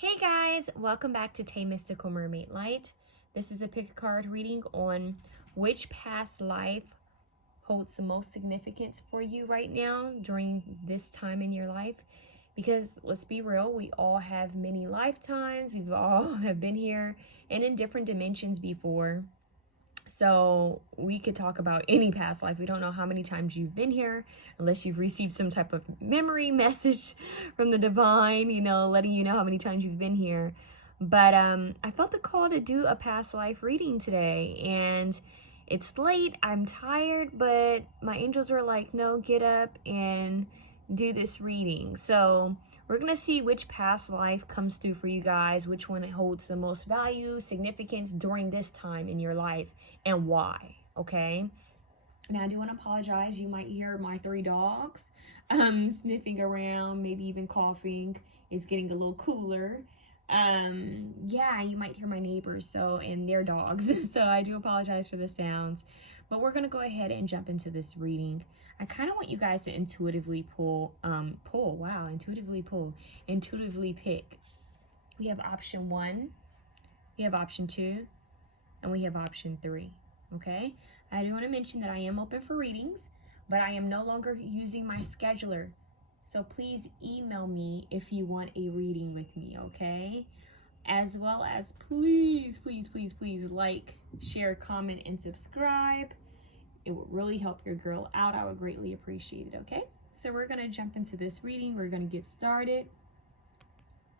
Hey guys, welcome back to TayMysticalMermaidLight. This is a pick a card reading on which past life holds the most significance for you right now during this time in your life. Because let's be real, we all have many lifetimes. We've all have been here and in different dimensions before. So we could talk about any past life. We don't know how many times you've been here unless you've received some type of memory message from the divine, letting you know how many times you've been here. But I felt a call to do a past life reading today, and it's late. I'm tired, but my angels are like, no, get up and do this reading. So we're going to see which past life comes through for you guys, which one holds the most value, significance during this time in your life, and why, okay? Now, I do want to apologize. You might hear my 3 dogs sniffing around, maybe even coughing. It's getting a little cooler. Yeah, you might hear my neighbors and their dogs. So I do apologize for the sounds. But we're going to go ahead and jump into this reading. I kind of want you guys to intuitively intuitively pick. We have option 1, we have option 2, and we have option 3, okay? I do want to mention that I am open for readings, but I am no longer using my scheduler. So please email me if you want a reading with me, okay? As well as please like, share, comment, and subscribe. It would really help your girl out. I would greatly appreciate it, okay? So we're going to jump into this reading. We're going to get started.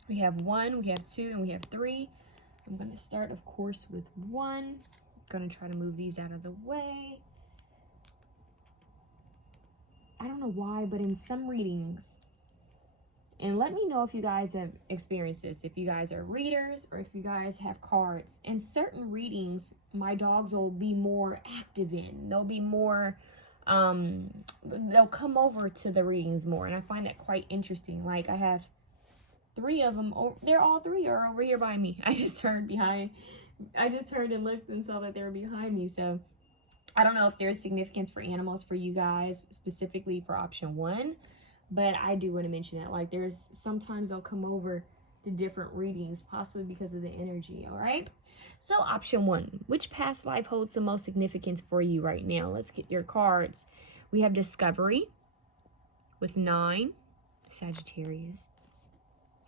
We have 1, we have 2, and we have 3. I'm going to start, of course, with 1. I'm going to try to move these out of the way. I don't know why, but in some readings, and let me know if you guys have experienced this, if you guys are readers or if you guys have cards. In certain readings, my dogs will be more active in. They'll be more, they'll come over to the readings more. And I find that quite interesting. Like I have 3 of them. They're all 3 are over here by me. I just turned and looked and saw that they were behind me. So I don't know if there's significance for animals for you guys, specifically for option 1. But I do want to mention that, like, there's sometimes they'll come over to different readings, possibly because of the energy, all right? So option 1, which past life holds the most significance for you right now? Let's get your cards. We have Discovery with 9, Sagittarius.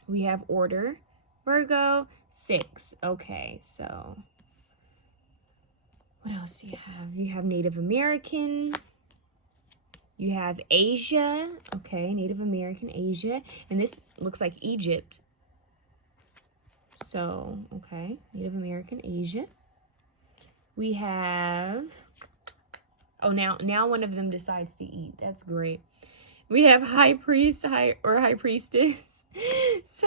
We have Order, Virgo, 6. Okay, so what else do you have? You have Native American. You have Asia, okay, Native American, Asia, and this looks like Egypt. So, okay, Native American, Asia. We have, oh, now one of them decides to eat. That's great. We have High Priest, High Priestess. So,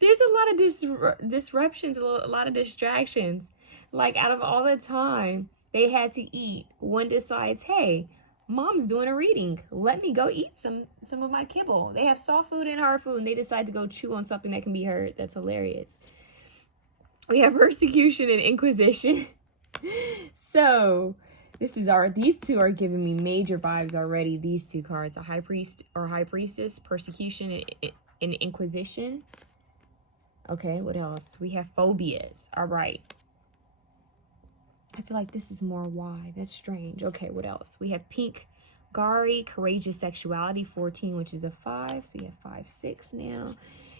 there's a lot of disruptions, a lot of distractions. Like, out of all the time they had to eat, one decides, hey, Mom's doing a reading. Let me go eat some of my kibble. They have soft food and hard food, and they decide to go chew on something that can be heard. That's hilarious. We have Persecution and Inquisition. So these 2 are giving me major vibes already. These 2 cards, a High Priest or High Priestess, Persecution and Inquisition. Okay, what else? We have Phobias. All right. I feel like this is more why. That's strange. Okay, what else? We have Pink Gari, Courageous Sexuality, 14, which is a 5. So you have 5, 6 now.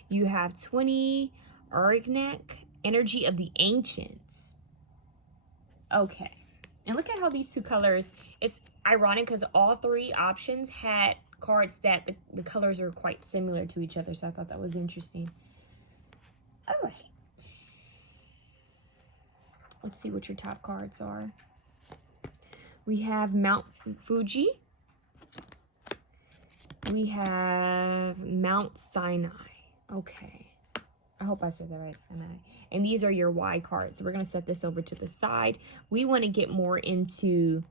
You have 20, Urgnek, Energy of the Ancients. Okay. And look at how these 2 colors, it's ironic because all 3 options had cards that the colors are quite similar to each other. So I thought that was interesting. All right. Let's see what your top cards are. We have Mount Fuji. We have Mount Sinai. Okay. I hope I said that right, Sinai. And these are your Y cards. So we're going to set this over to the side. We want to get more into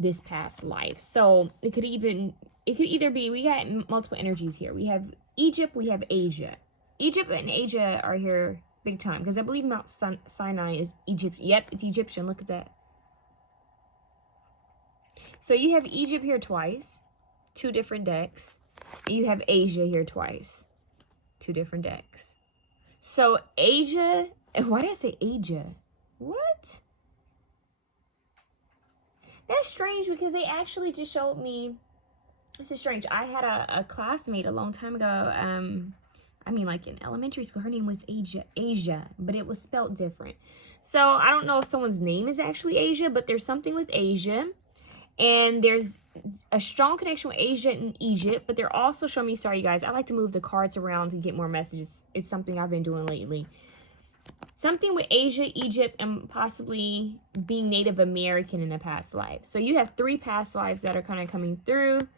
this past life. So it could either be, we got multiple energies here. We have Egypt, we have Asia. Egypt and Asia are here big time, because I believe Mount Sinai is Egypt. Yep, it's Egyptian. Look at that. So you have Egypt here twice, 2 different decks. You have Asia here twice, 2 different decks. So Asia, why did I say Asia? What? That's strange because they actually just showed me. This is strange. I had a classmate a long time ago. I mean, like in elementary school, her name was Asia, but it was spelled different. So I don't know if someone's name is actually Asia, but there's something with Asia. And there's a strong connection with Asia and Egypt, but they're also showing me, sorry you guys, I like to move the cards around to get more messages. It's something I've been doing lately. Something with Asia, Egypt, and possibly being Native American in a past life. So you have 3 past lives that are kind of coming through.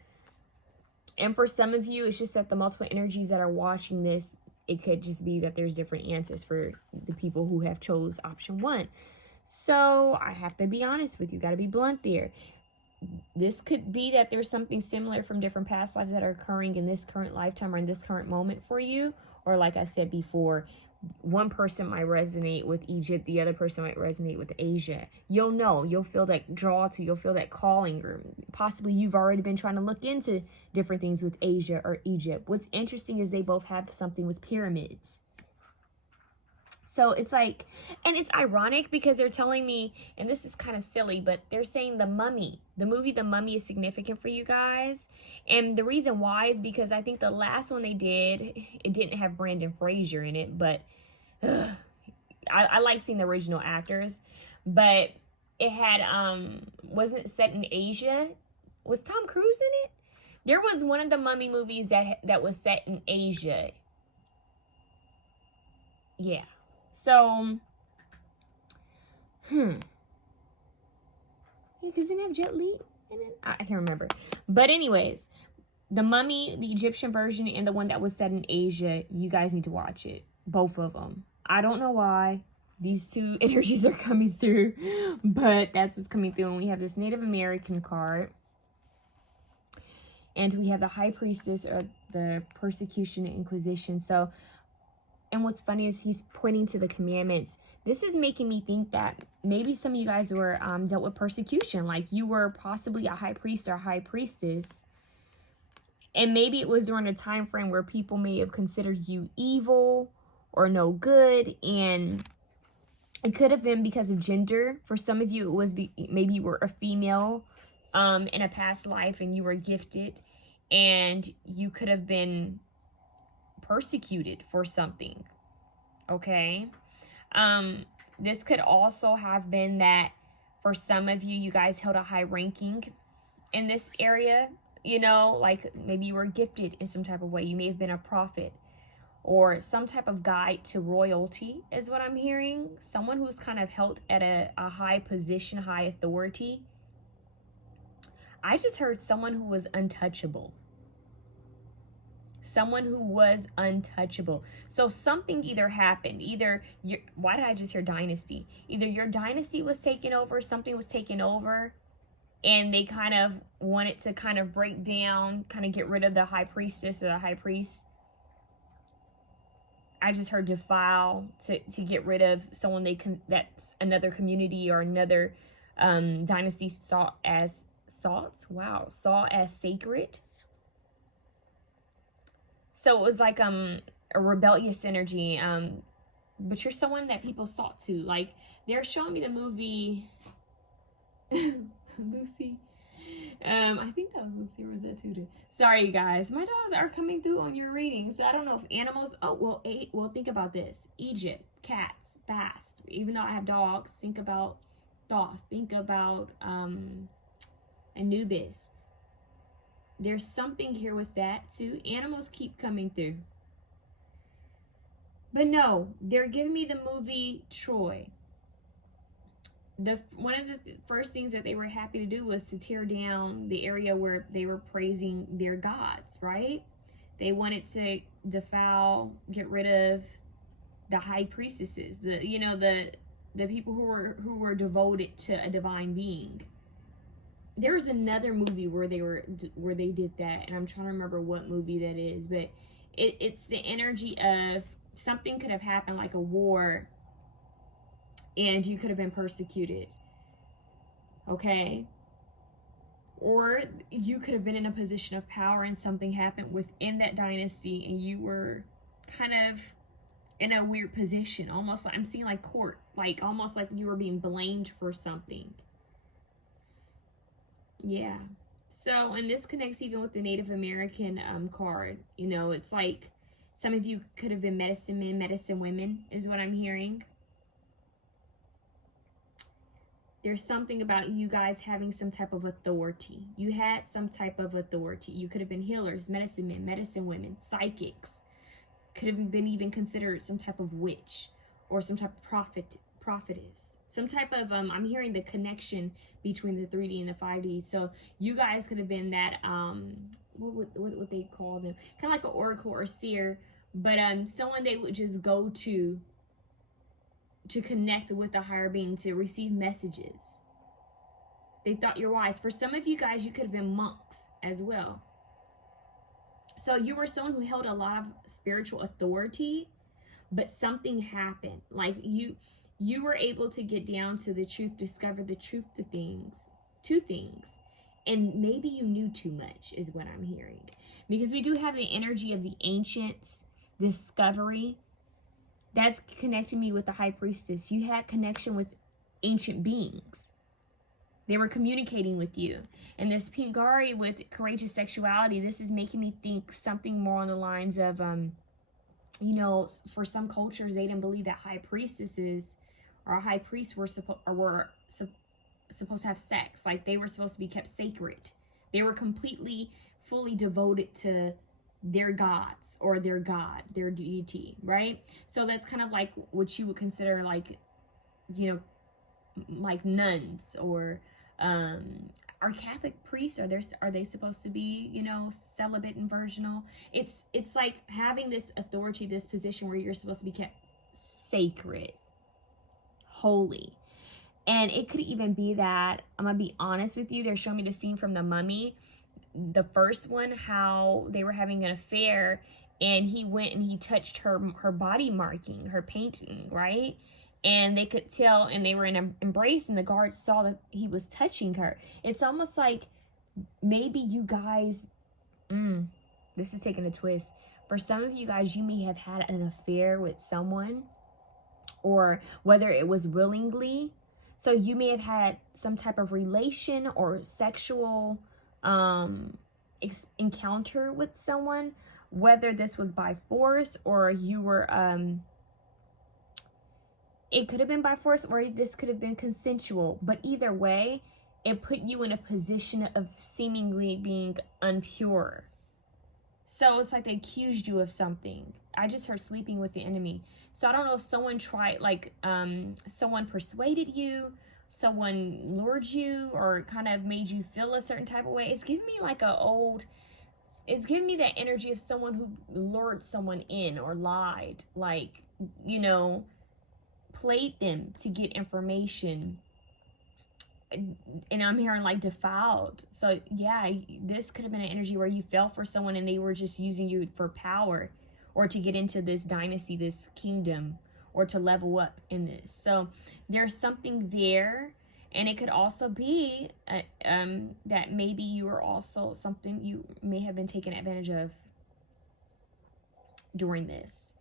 And for some of you, it's just that the multiple energies that are watching this, it could just be that there's different answers for the people who have chose option 1. So I have to be honest with you, got to be blunt there. This could be that there's something similar from different past lives that are occurring in this current lifetime or in this current moment for you. Or like I said before, one person might resonate with Egypt, the other person might resonate with Asia. You'll know, you'll feel that draw to, you'll feel that calling, or possibly you've already been trying to look into different things with Asia or Egypt. What's interesting is they both have something with pyramids. So it's like, and it's ironic because they're telling me, and this is kind of silly, but they're saying The Mummy, the movie The Mummy is significant for you guys. And the reason why is because I think the last one they did, it didn't have Brendan Fraser in it, but I like seeing the original actors, but it had, wasn't set in Asia. Was Tom Cruise in it? There was one of the Mummy movies that was set in Asia. Yeah. So, yeah, because it didn't have Jet Li in it. I can't remember. But anyways, The Mummy, the Egyptian version, and the one that was set in Asia, you guys need to watch it. Both of them. I don't know why these 2 energies are coming through, but that's what's coming through. And we have this Native American card. And we have the High Priestess, or the Persecution and Inquisition. So, and what's funny is he's pointing to the commandments. This is making me think that maybe some of you guys were dealt with persecution. Like you were possibly a high priest or a high priestess. And maybe it was during a time frame where people may have considered you evil or no good. And it could have been because of gender. For some of you, it was maybe you were a female in a past life and you were gifted. And you could have been persecuted for something. Okay. This could also have been that for some of you, you guys held a high ranking in this area. You know, like maybe you were gifted in some type of way. You may have been a prophet or some type of guide to royalty is what I'm hearing. Someone who's kind of held at a high position, high authority. I just heard someone who was untouchable. Someone who was untouchable. So something either happened. Why did I just hear dynasty? Either your dynasty was taken over, something was taken over, and they kind of wanted to kind of break down, kind of get rid of the high priestess or the high priest. I just heard defile, to get rid of someone that's another community or another dynasty saw as sacred. So it was like a rebellious energy. But you're someone that people sought to. Like, they're showing me the movie Lucy. I think that was Lucy, or was that Tuda? Sorry, you guys. My dogs are coming through on your reading. So I don't know if animals... Oh, well, think about this. Egypt, cats, bast. Even though I have dogs, think about Thoth. Think about Anubis. There's something here with that too. Animals keep coming through. But no, they're giving me the movie Troy. One of the first things that they were happy to do was to tear down the area where they were praising their gods, right? They wanted to defile, get rid of the high priestesses, the people who were devoted to a divine being. There's another movie where they did that, and I'm trying to remember what movie that is, but it's the energy of something could have happened, like a war, and you could have been persecuted, okay? Or you could have been in a position of power and something happened within that dynasty and you were kind of in a weird position, almost like I'm seeing like court, like almost like you were being blamed for something. Yeah. So, and this connects even with the Native American card. You know, it's like some of you could have been medicine men, medicine women, is what I'm hearing. There's something about you guys having some type of authority. You had some type of authority. You could have been healers, medicine men, medicine women, psychics. Could have been even considered some type of witch or some type of prophetess. Some type of, I'm hearing the connection between the 3D and the 5D. So you guys could have been that, what they call them? Kind of like an oracle or seer, but someone they would just go to connect with the higher being, to receive messages. They thought you're wise. For some of you guys, you could have been monks as well. So you were someone who held a lot of spiritual authority, but something happened. Like you were able to get down to the truth, discover the truth to things. And maybe you knew too much is what I'm hearing. Because we do have the energy of the ancients, discovery. That's connecting me with the high priestess. You had connection with ancient beings. They were communicating with you. And this Pingari with courageous sexuality, this is making me think something more on the lines of, you know, for some cultures, they didn't believe that high priestesses or high priests were supposed to have sex. Like they were supposed to be kept sacred. They were completely, fully devoted to their gods or their god, their deity, right? So that's kind of like what you would consider like, you know, like nuns or are Catholic priests, are they supposed to be, you know, celibate and virginal? It's like having this authority, this position where you're supposed to be kept sacred, holy. And it could even be that, I'm gonna be honest with you, they're showing me the scene from The Mummy, the first one, how they were having an affair and he went and he touched her body marking, her painting, right? And they could tell, and they were in an embrace, and the guards saw that he was touching her. It's almost like maybe you guys, this is taking a twist. For some of you guys, you may have had an affair with someone, or whether it was willingly. So you may have had some type of relation or sexual encounter with someone, whether this was by force or you were, it could have been by force or this could have been consensual, but either way, it put you in a position of seemingly being impure. So it's like they accused you of something. I just heard sleeping with the enemy. So I don't know if someone tried, like, someone persuaded you, someone lured you, or kind of made you feel a certain type of way. It's giving me like it's giving me that energy of someone who lured someone in or lied, like, you know, played them to get information. And I'm hearing like defiled. So yeah, this could have been an energy where you fell for someone and they were just using you for power or to get into this dynasty, this kingdom, or to level up in this. So there's something there. And it could also be that maybe you are also something you may have been taken advantage of during this.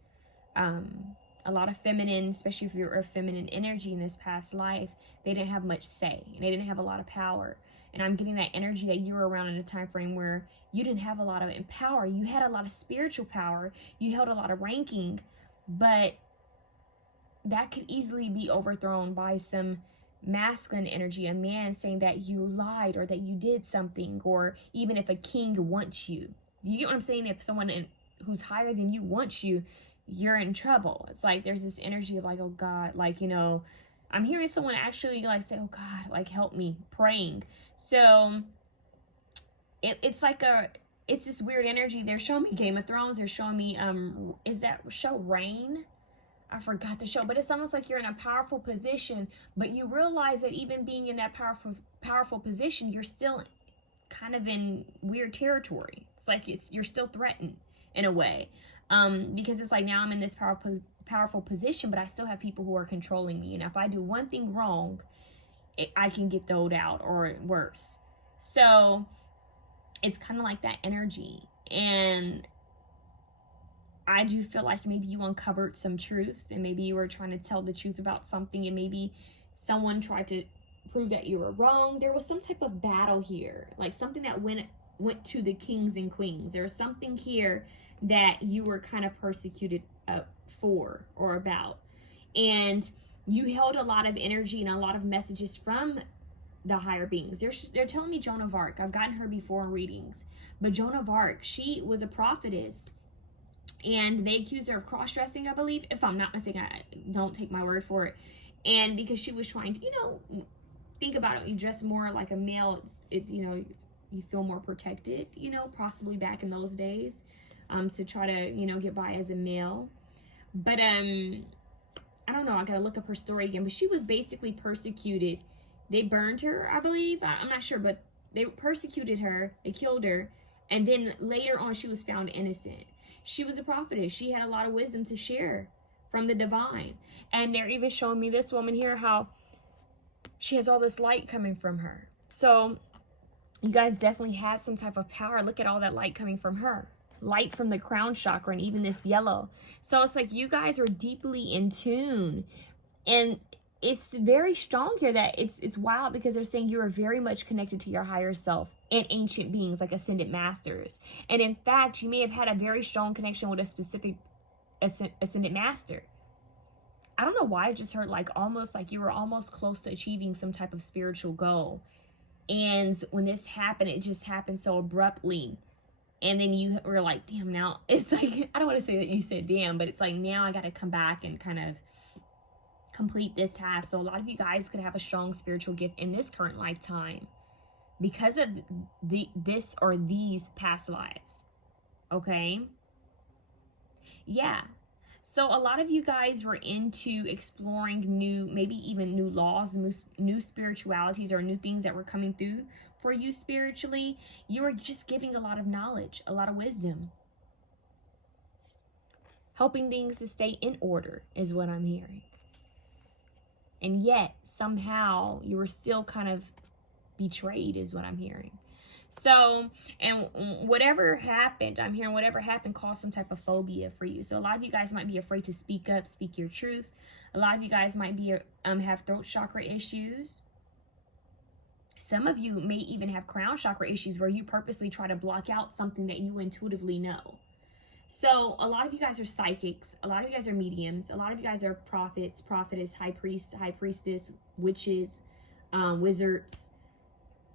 A lot of feminine, especially if you're a feminine energy in this past life, they didn't have much say and they didn't have a lot of power. And I'm getting that energy that you were around in a time frame where you didn't have a lot of power. You had a lot of spiritual power. You held a lot of ranking, but that could easily be overthrown by some masculine energy, a man saying that you lied or that you did something, or even if a king wants you. You get what I'm saying? If someone who's higher than you wants you, you're in trouble. It's like there's this energy of like, oh God, like, you know, I'm hearing someone actually like say, oh God, like help me, praying. So it's like it's this weird energy. They're showing me Game of Thrones. They're showing me, is that show Reign? I forgot the show, but it's almost like you're in a powerful position, but you realize that even being in that powerful position, you're still kind of in weird territory. It's like you're still threatened in a way. Because it's like, now I'm in this powerful position, but I still have people who are controlling me. And if I do one thing wrong, I can get thrown out or worse. So it's kind of like that energy. And I do feel like maybe you uncovered some truths, and maybe you were trying to tell the truth about something, and maybe someone tried to prove that you were wrong. There was some type of battle here, like something that went to the kings and queens. There's something here that you were kind of persecuted for or about, and you held a lot of energy and a lot of messages from the higher beings. They're telling me Joan of Arc. I've gotten her before in readings, but Joan of Arc, she was a prophetess, and they accused her of cross-dressing, I believe, if I'm not mistaken. Don't take my word for it. And because she was trying to, you know, think about it, you dress more like a male, you know, you feel more protected, you know, possibly back in those days, to try to, you know, get by as a male. But I don't know, I gotta look up her story again, but she was basically persecuted. They burned her, I believe. I'm not sure, but they persecuted her, they killed her, and then later on she was found innocent. She was a prophetess. She had a lot of wisdom to share from the divine. And they're even showing me this woman here, how she has all this light coming from her. So you guys definitely have some type of power. Look at all that light coming from her. Light from the crown chakra, and even this yellow. So it's like you guys are deeply in tune. And it's very strong here that it's wild, because they're saying you are very much connected to your higher self and ancient beings like ascended masters. And in fact, you may have had a very strong connection with a specific ascended master. I don't know why I just heard like almost like you were almost close to achieving some type of spiritual goal. And when this happened, it just happened so abruptly. And then you were like, damn, now it's like, I don't want to say that you said damn, but it's like, now I got to come back and kind of complete this task. So a lot of you guys could have a strong spiritual gift in this current lifetime because of this or these past lives. Okay? Yeah. So a lot of you guys were into exploring new, maybe even new laws, new spiritualities, or new things that were coming through for you spiritually. You were just giving a lot of knowledge, a lot of wisdom. Helping things to stay in order is what I'm hearing. And yet, somehow, you were still kind of betrayed is what I'm hearing. So, and whatever happened, I'm hearing whatever happened caused some type of phobia for you. So a lot of you guys might be afraid to speak up, speak your truth. A lot of you guys might be have throat chakra issues. Some of you may even have crown chakra issues where you purposely try to block out something that you intuitively know. So a lot of you guys are psychics. A lot of you guys are mediums. A lot of you guys are prophets, prophetess, high priest, high priestess, witches, wizards,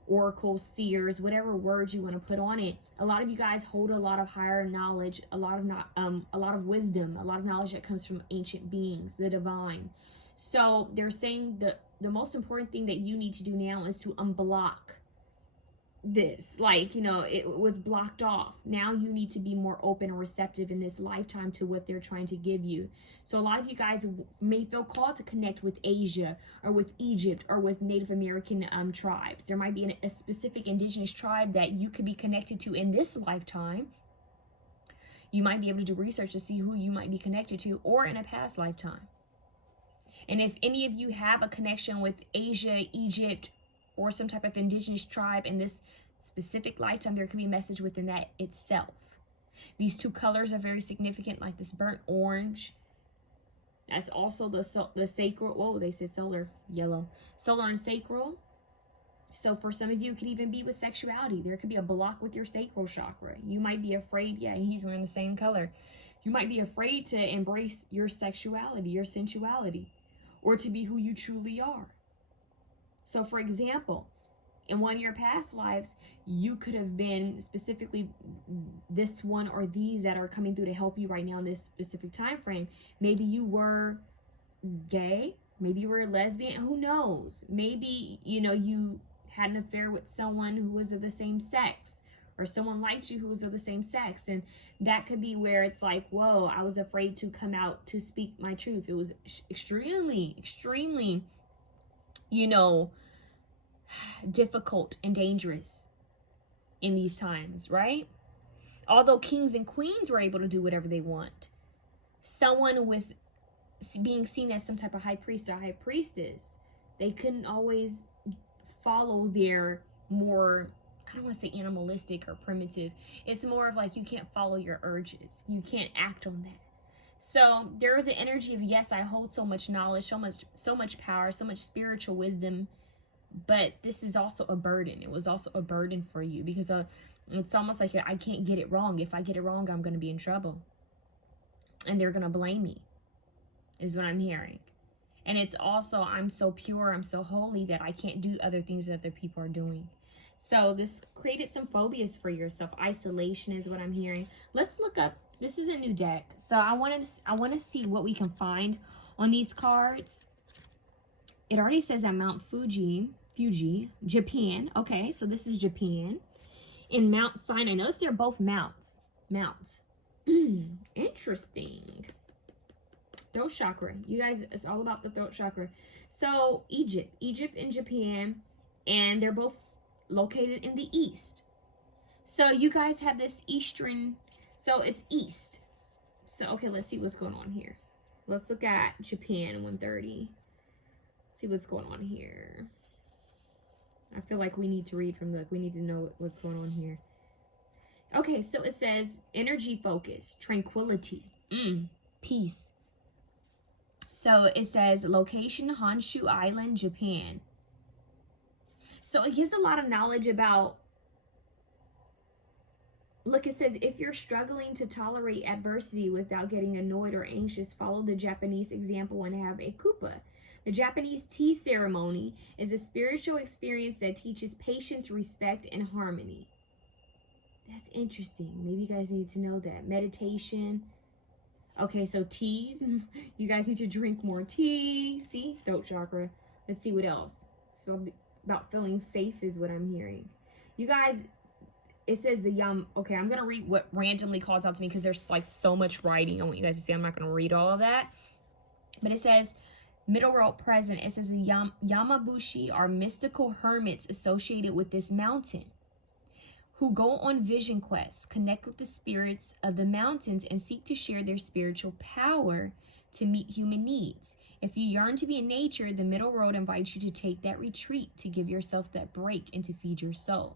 oracles, seers, whatever words you want to put on it. A lot of you guys hold a lot of higher knowledge, a lot of wisdom, a lot of knowledge that comes from ancient beings, the divine. So they're saying the most important thing that you need to do now is to unblock this. Like, you know, it was blocked off. Now you need to be more open and receptive in this lifetime to what they're trying to give you. So a lot of you guys may feel called to connect with Asia or with Egypt or with Native American tribes. There might be a specific indigenous tribe that you could be connected to in this lifetime. You might be able to do research to see who you might be connected to, or in a past lifetime. And if any of you have a connection with Asia, Egypt, or some type of indigenous tribe in this specific lifetime, there could be a message within that itself. These two colors are very significant, like this burnt orange. That's also the sacral. Whoa, they said solar, yellow. Solar and sacral. So for some of you, it could even be with sexuality. There could be a block with your sacral chakra. You might be afraid. Yeah, he's wearing the same color. You might be afraid to embrace your sexuality, your sensuality, or to be who you truly are. So for example, in one of your past lives, you could have been specifically this one or these that are coming through to help you right now in this specific time frame. Maybe you were gay, maybe you were a lesbian, who knows? Maybe, you know, you had an affair with someone who was of the same sex, or someone liked you who was of the same sex. And that could be where it's like, whoa, I was afraid to come out to speak my truth. It was extremely, extremely, you know, difficult and dangerous in these times, right? Although kings and queens were able to do whatever they want, someone with being seen as some type of high priest or high priestess, they couldn't always follow their more I don't want to say animalistic or primitive. It's more of like you can't follow your urges. You can't act on that. So there is an energy of, yes, I hold so much knowledge, so much power, so much spiritual wisdom, but this is also a burden. It was also a burden for you because it's almost like I can't get it wrong. If I get it wrong, I'm going to be in trouble. And they're going to blame me, is what I'm hearing. And it's also, I'm so pure, I'm so holy that I can't do other things that other people are doing. So this created some phobias for yourself. Isolation is what I'm hearing. Let's look up. This is a new deck. So I want to see what we can find on these cards. It already says at Mount Fuji, Japan. Okay, so this is Japan. In Mount Sinai. Notice they're both mounts. Interesting. Throat chakra. You guys, it's all about the throat chakra. So Egypt and Japan, and they're both located in the east. So you guys have this eastern, so it's east. So okay, let's see what's going on here. Let's look at Japan 130. See what's going on here. I feel like we need to read from we need to know what's going on here. Okay, so it says energy focus, tranquility, peace. So it says location, Honshu Island, Japan. So it gives a lot of knowledge about, look, it says, if you're struggling to tolerate adversity without getting annoyed or anxious, follow the Japanese example and have a kupa. The Japanese tea ceremony is a spiritual experience that teaches patience, respect, and harmony. That's interesting. Maybe you guys need to know that. Meditation. Okay, so teas. You guys need to drink more tea. See? Throat chakra. Let's see what else. It's about feeling safe is what I'm hearing. You guys, it says the okay, I'm going to read what randomly calls out to me because there's like so much writing I want you guys to see. I'm not going to read all of that. But it says, middle world present. It says the Yamabushi are mystical hermits associated with this mountain, who go on vision quests, connect with the spirits of the mountains, and seek to share their spiritual power to meet human needs. If you yearn to be in nature, the middle road invites you to take that retreat, to give yourself that break and to feed your soul.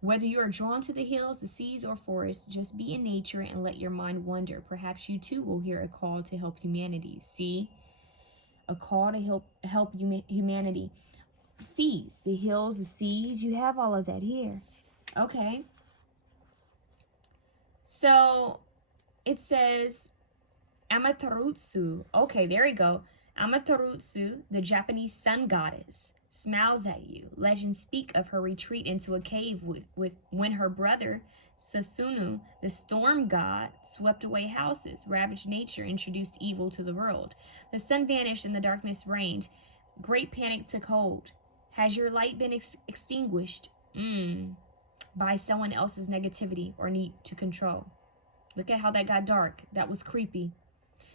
Whether you are drawn to the hills, the seas, or forests, just be in nature and let your mind wander. Perhaps you too will hear a call to help humanity. See? A call to help humanity. Seas, the hills, the seas, you have all of that here. Okay. So it says Amaterasu. Okay, there we go. Amaterasu, the Japanese sun goddess, smiles at you. Legends speak of her retreat into a cave with when her brother Sasunu, the storm god, swept away houses, ravaged nature, introduced evil to the world. The sun vanished and the darkness reigned. Great panic took hold. Has your light been extinguished? By someone else's negativity or need to control? Look at how that got dark. That was creepy.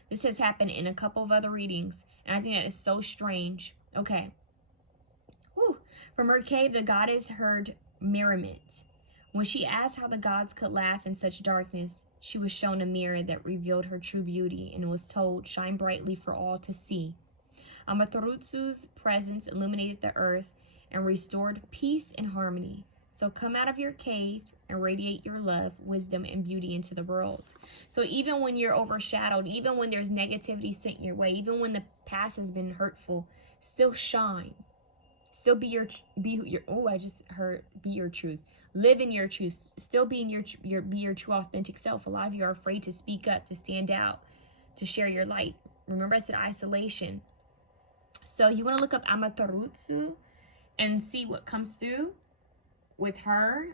This has happened in a couple of other readings, and I think that is so strange. Okay. Whew. From her cave, the goddess heard merriment. When she asked how the gods could laugh in such darkness, she was shown a mirror that revealed her true beauty and was told, shine brightly for all to see. Amateratsu's presence illuminated the earth and restored peace and harmony. So come out of your cave and radiate your love, wisdom, and beauty into the world. So even when you're overshadowed, even when there's negativity sent your way, even when the past has been hurtful, still shine. Still be your truth. Live in your truth. Still be in your true authentic self. A lot of you are afraid to speak up, to stand out, to share your light. Remember I said isolation. So you want to look up Amaterasu and see what comes through with her.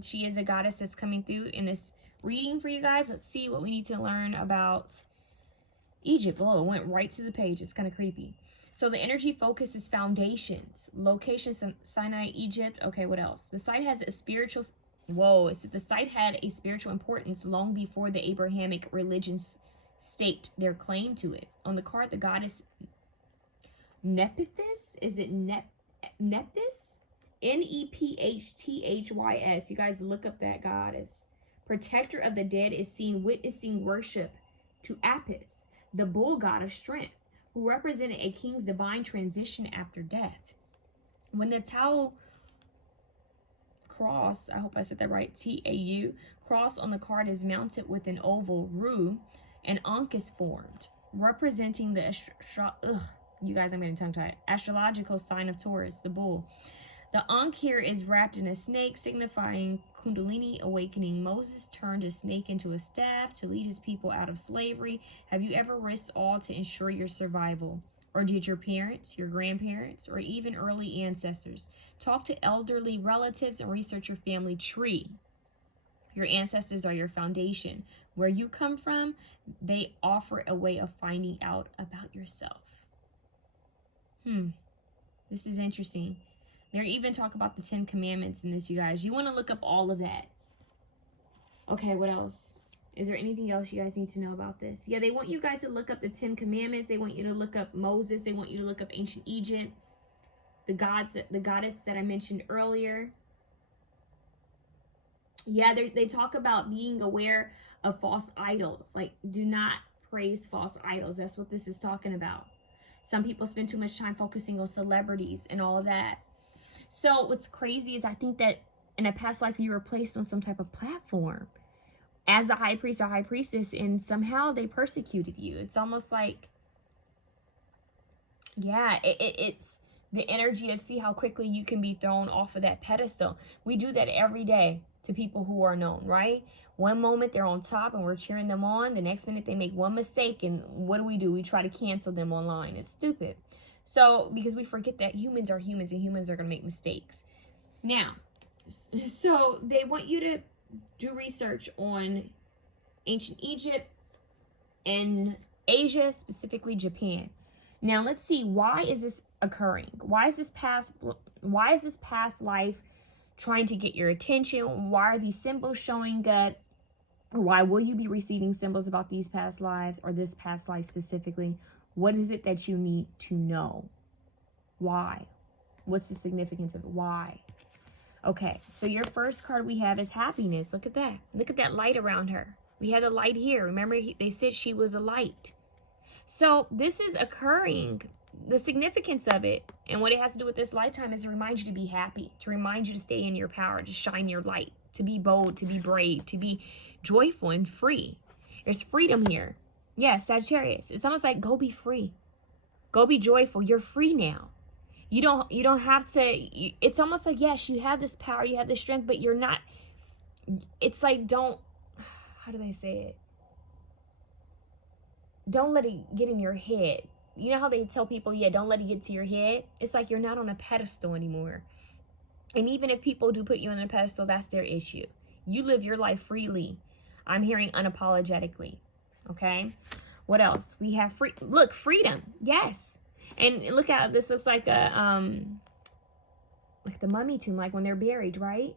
She is a goddess that's coming through in this reading for you guys. Let's see what we need to learn about Egypt. Oh, it went right to the page. It's kind of creepy. So the energy focus is foundations. Location, Sinai, Egypt. Okay, what else? The site has a spiritual... Whoa, the site had a spiritual importance long before the Abrahamic religions staked their claim to it. On the card, the goddess Nephthys. Is it Nephthys? Nephthys. You guys look up that goddess. Protector of the dead is seen witnessing worship to Apis, the bull god of strength, who represented a king's divine transition after death. When the Tao cross, I hope I said that right, T-A-U, cross on the card is mounted with an oval roux. An ankh is formed, representing the you guys, I'm getting tongue-tied. Astrological sign of Taurus, the bull. The ankh here is wrapped in a snake, signifying Kundalini awakening. Moses turned a snake into a staff to lead his people out of slavery. Have you ever risked all to ensure your survival? Or did your parents, your grandparents, or even early ancestors? Talk to elderly relatives and research your family tree. Your ancestors are your foundation. Where you come from, they offer a way of finding out about yourself. This is interesting. They even talk about the 10 Commandments in this, you guys. You want to look up all of that. Okay, what else? Is there anything else you guys need to know about this? Yeah, they want you guys to look up the 10 Commandments. They want you to look up Moses. They want you to look up ancient Egypt. The goddess that I mentioned earlier. Yeah, they talk about being aware of false idols. Like, do not praise false idols. That's what this is talking about. Some people spend too much time focusing on celebrities and all of that. So what's crazy is I think that in a past life you were placed on some type of platform as a high priest or high priestess, and somehow they persecuted you. It's almost like, yeah, it's the energy of see how quickly you can be thrown off of that pedestal. We do that every day to people who are known, right? One moment they're on top and we're cheering them on. The next minute they make one mistake, and what do? We try to cancel them online. It's stupid. So, because we forget that humans are humans and humans are going to make mistakes. Now, so they want you to do research on ancient Egypt and Asia, specifically Japan. Now, let's see, why is this occurring? Why is this past life trying to get your attention? Why are these symbols showing up? Why will you be receiving symbols about these past lives or this past life specifically? What is it that you need to know? Why? What's the significance of it? Why? Okay, so your first card we have is happiness. Look at that. Look at that light around her. We had a light here. Remember, they said she was a light. So this is occurring. The significance of it and what it has to do with this lifetime is to remind you to be happy, to remind you to stay in your power, to shine your light, to be bold, to be brave, to be joyful and free. There's freedom here. Yeah, Sagittarius. It's almost like go be free. Go be joyful. You're free now. You don't have to, it's almost like, yes, you have this power, you have this strength, but you're not, it's like, how do I say it? Don't let it get in your head. You know how they tell people, yeah, don't let it get to your head? It's like you're not on a pedestal anymore. And even if people do put you on a pedestal, that's their issue. You live your life freely. I'm hearing unapologetically. Okay? What else? We have freedom. Yes. And look at this. Looks like like the mummy tomb, like when they're buried, right?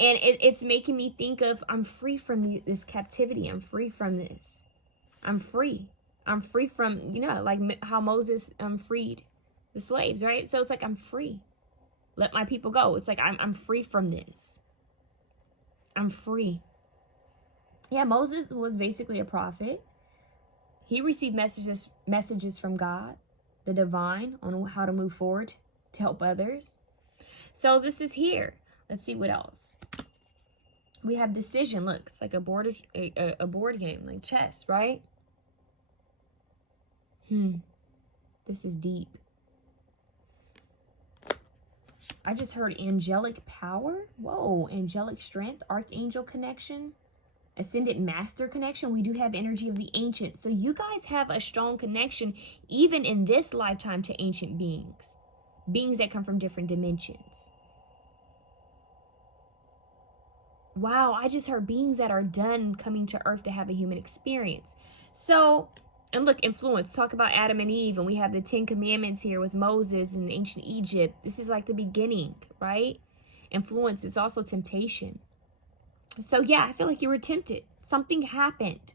And it's making me think of, I'm free from this captivity. I'm free from this. I'm free. I'm free from, like how Moses freed the slaves, right? So it's like, I'm free. Let my people go. It's like, I'm free from this. I'm free. Yeah, Moses was basically a prophet. He received messages from God, the divine, on how to move forward to help others. So this is here. Let's see what else. We have decision. Look, it's like a board game, like chess, right? This is deep. I just heard angelic power. Whoa, angelic strength, archangel connection, ascended master connection. We do have energy of the ancients. So you guys have a strong connection, even in this lifetime, to ancient beings. Beings that come from different dimensions. Wow, I just heard beings that are done coming to earth to have a human experience. So, and look, influence. Talk about Adam and Eve, and we have the 10 Commandments here with Moses and ancient Egypt. This is like the beginning, right? Influence is also temptation. So yeah, I feel like you were tempted. Something happened,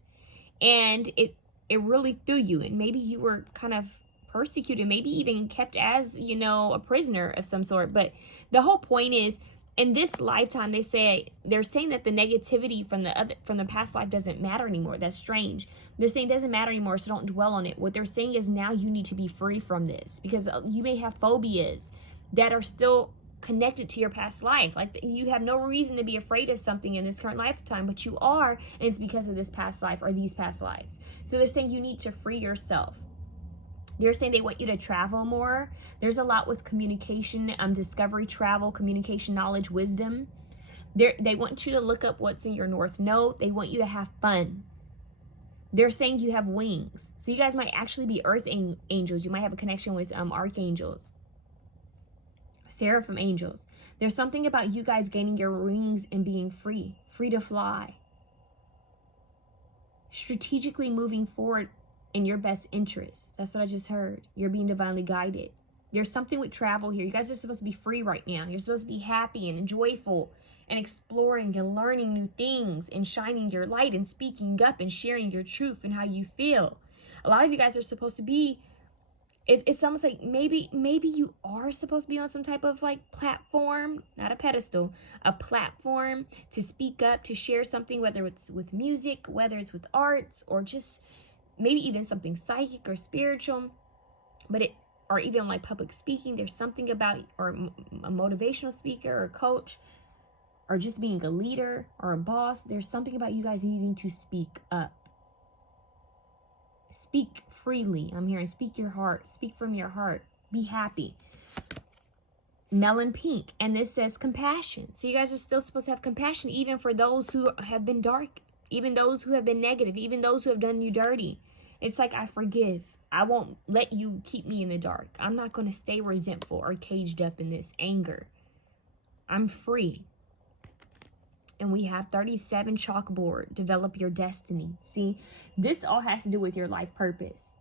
and it really threw you, and maybe you were kind of persecuted, maybe even kept as, a prisoner of some sort. But the whole point is, in this lifetime, they're saying that the negativity from the past life doesn't matter anymore. That's strange. They're saying it doesn't matter anymore, so don't dwell on it. What they're saying is now you need to be free from this, because you may have phobias that are still connected to your past life. Like you have no reason to be afraid of something in this current lifetime, but you are, and it's because of this past life or these past lives. So they're saying you need to free yourself. They're saying they want you to travel more. There's a lot with communication, discovery, travel, communication, knowledge, wisdom. They want you to look up what's in your North Node. They want you to have fun. They're saying you have wings. So you guys might actually be earth angels. You might have a connection with archangels, seraphim angels. There's something about you guys gaining your wings and being free to fly. Strategically moving forward in your best interest. That's what I just heard. You're being divinely guided. There's something with travel here. You guys are supposed to be free right now. You're supposed to be happy and joyful and exploring and learning new things and shining your light and speaking up and sharing your truth and how you feel. A lot of you guys are supposed to be, it's almost like maybe you are supposed to be on some type of like platform, not a pedestal, a platform to speak up, to share something, whether it's with music, whether it's with arts, or just maybe even something psychic or spiritual, or even like public speaking. There's something about, or a motivational speaker or coach, or just being a leader or a boss. There's something about you guys needing to speak up. Speak freely. I'm hearing speak your heart. Speak from your heart. Be happy. Melon pink. And this says compassion. So you guys are still supposed to have compassion even for those who have been dark, even those who have been negative, even those who have done you dirty. It's like, I forgive. I won't let you keep me in the dark. I'm not going to stay resentful or caged up in this anger. I'm free. And we have 37 chalkboard. Develop your destiny. See, this all has to do with your life purpose.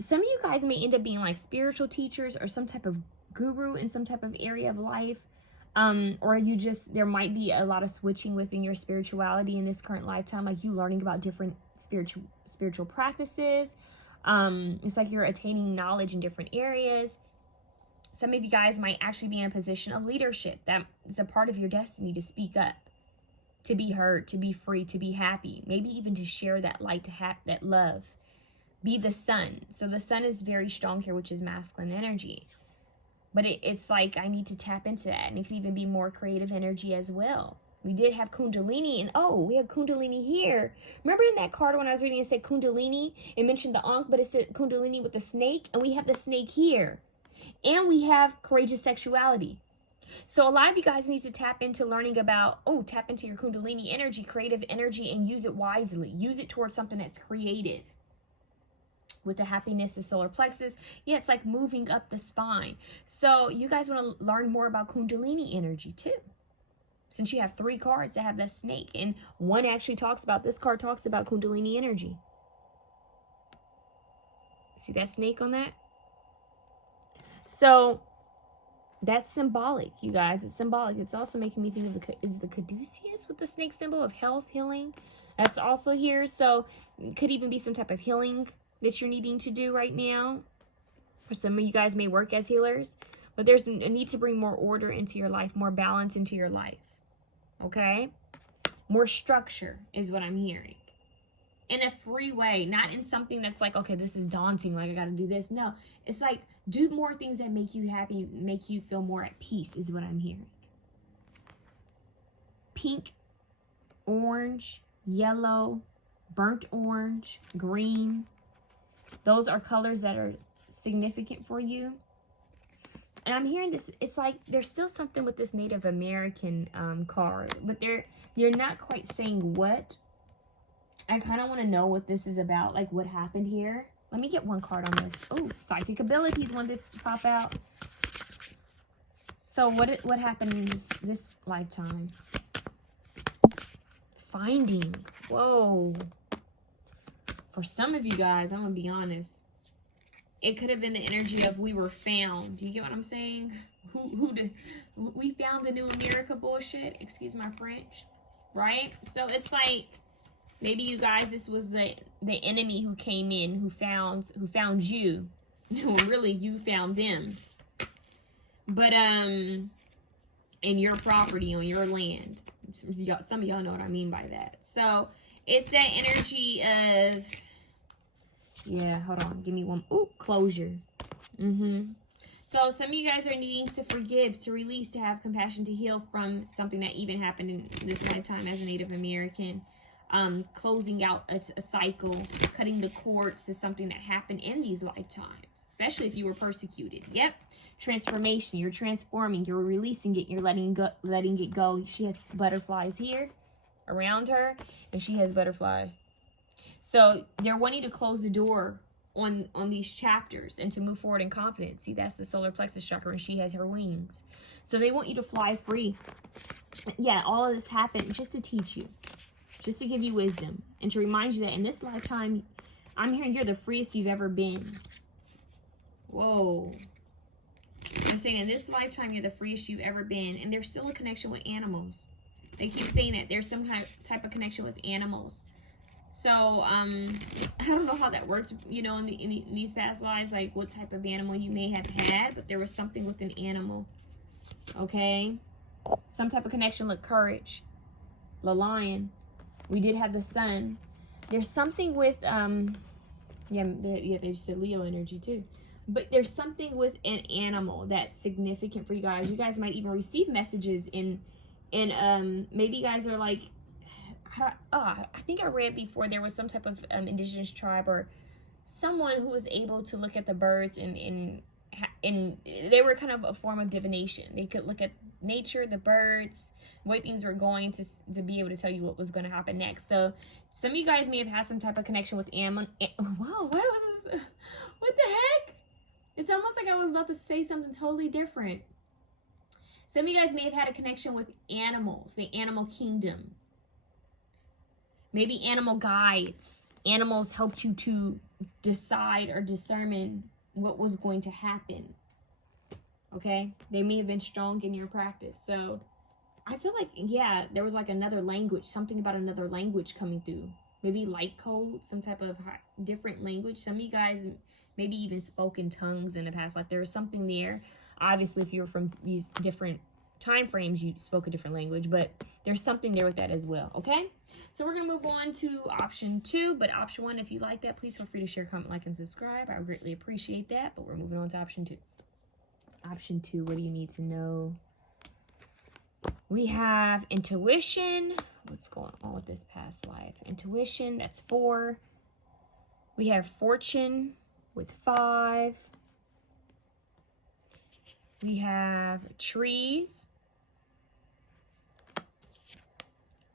Some of you guys may end up being like spiritual teachers or some type of guru in some type of area of life. Or there might be a lot of switching within your spirituality in this current lifetime, like you learning about different spiritual practices. It's like you're attaining knowledge in different areas. Some of you guys might actually be in a position of leadership. That is a part of your destiny, to speak up, to be heard, to be free, to be happy, maybe even to share that light, to have that love. Be the sun. So the sun is very strong here, which is masculine energy. But it's like I need to tap into that. And it could even be more creative energy as well. We did have Kundalini, and we have Kundalini here. Remember in that card when I was reading, it said Kundalini? It mentioned the Ankh, but it said Kundalini with the snake. And we have the snake here. And we have courageous sexuality. So a lot of you guys need to tap into learning about, tap into your Kundalini energy, creative energy, and use it wisely. Use it towards something that's creative. With the happiness, the solar plexus, it's like moving up the spine. So you guys want to learn more about Kundalini energy too. Since you have 3 cards that have that snake, and one actually this card talks about Kundalini energy. See that snake on that? So that's symbolic, you guys. It's symbolic. It's also making me think of the caduceus with the snake symbol of health, healing. That's also here. So it could even be some type of healing that you're needing to do right now. Or some of you guys may work as healers. But there's a need to bring more order into your life, more balance into your life. Okay? More structure is what I'm hearing. In a free way, not in something that's like, okay, this is daunting, like I gotta do this. No, it's like, do more things that make you happy, make you feel more at peace is what I'm hearing. Pink, orange, yellow, burnt orange, green. Those are colors that are significant for you. And I'm hearing this, it's like there's still something with this Native American card, but you're not quite saying what. I kind of want to know what this is about, like what happened here. Let me get one card on this. Oh, psychic abilities wanted to pop out. So what happened in this lifetime? Finding. Whoa. For some of you guys, I'm going to be honest. It could have been the energy of we were found. Do you get what I'm saying? We found the new America bullshit. Excuse my French. Right? So it's like, maybe you guys, this was the enemy who came in, who found you. Well, really, you found them. But, in your property, on your land. Some of y'all know what I mean by that. So, it's that energy of, yeah, hold on, give me one. Ooh, closure. So some of you guys are needing to forgive, to release, to have compassion, to heal from something that even happened in this lifetime as a Native American. Closing out a cycle, cutting the cords to something that happened in these lifetimes, especially if you were persecuted. Yep. Transformation. You're transforming. You're releasing it. You're letting it go. She has butterflies here around her, and she has butterfly. So they're wanting to close the door on these chapters and to move forward in confidence. See, that's the solar plexus chakra, and she has her wings. So they want you to fly free. Yeah, all of this happened just to teach you, just to give you wisdom, and to remind you that in this lifetime, I'm hearing you're the freest you've ever been. Whoa. I'm saying in this lifetime, you're the freest you've ever been. And there's still a connection with animals. They keep saying that there's some type of connection with animals. So, I don't know how that worked, you know, in these past lives, like what type of animal you may have had, but there was something with an animal. Okay? Some type of connection with courage. The lion. We did have the sun. There's something with, yeah, they said Leo energy too. But there's something with an animal that's significant for you guys. You guys might even receive messages in maybe you guys are like, I think I read before there was some type of indigenous tribe or someone who was able to look at the birds and they were kind of a form of divination. They could look at nature, the birds, the way things were going to be able to tell you what was going to happen next. So some of you guys may have had some type of connection with animal. Wow, what was this? What the heck? It's almost like I was about to say something totally different. Some of you guys may have had a connection with animals, the animal kingdom. Maybe animal guides. Animals helped you to decide or discern what was going to happen. Okay? They may have been strong in your practice. So I feel like, yeah, there was like another language, something about another language coming through. Maybe light code, some type of different language. Some of you guys maybe even spoke in tongues in the past. Like there was something there. Obviously, if you were from these different time frames, you spoke a different language, but there's something there with that as well. Okay? So we're going to move on to option 2, but option 1, if you like that, please feel free to share, comment, like, and subscribe. I would greatly appreciate that, but we're moving on to option 2. Option 2, what do you need to know? We have intuition. What's going on with this past life? Intuition, that's 4. We have fortune with 5. We have trees.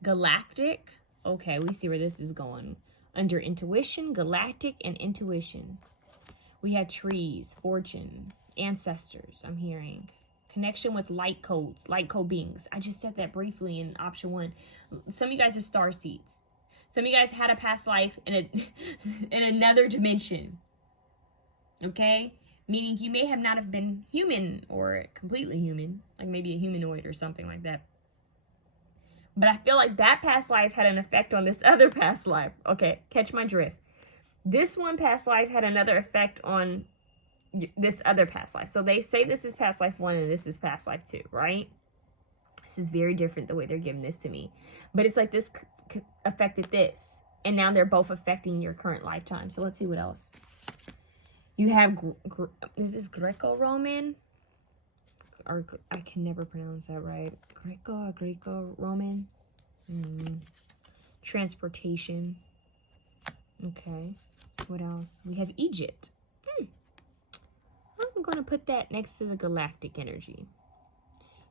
Galactic. Okay, we see where this is going. Under intuition, galactic, and intuition. We had trees, fortune, ancestors, I'm hearing. Connection with light codes, light code beings. I just said that briefly in option 1. Some of you guys are star seeds. Some of you guys had a past life in another dimension. Okay? Meaning you may have not have been human or completely human, like maybe a humanoid or something like that. But I feel like that past life had an effect on this other past life. Okay, catch my drift. This one past life had another effect on this other past life. So they say this is past life 1 and this is past life 2, right? This is very different the way they're giving this to me. But it's like this affected this. And now they're both affecting your current lifetime. So let's see what else. You have, is this Greco-Roman? Or I can never pronounce that right. Greco-Roman. Transportation. Okay. What else? We have Egypt. I'm going to put that next to the galactic energy.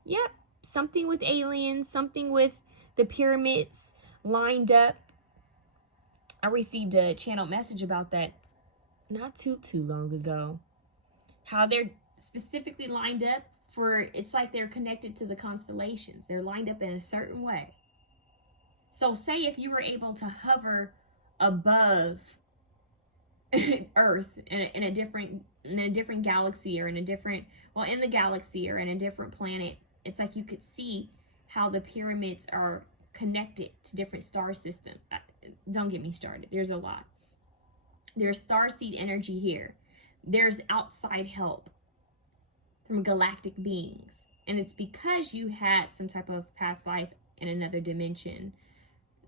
Yep. Something with aliens. Something with the pyramids lined up. I received a channel message about that not too long ago. How they're specifically lined up for, it's like they're connected to the constellations. They're lined up in a certain way. So say if you were able to hover above Earth in a different galaxy or in a different, well, in the galaxy or in a different planet, it's like you could see how the pyramids are connected to different star systems. Don't get me started. There's a lot. There's starseed energy here. There's outside help from galactic beings. And it's because you had some type of past life in another dimension.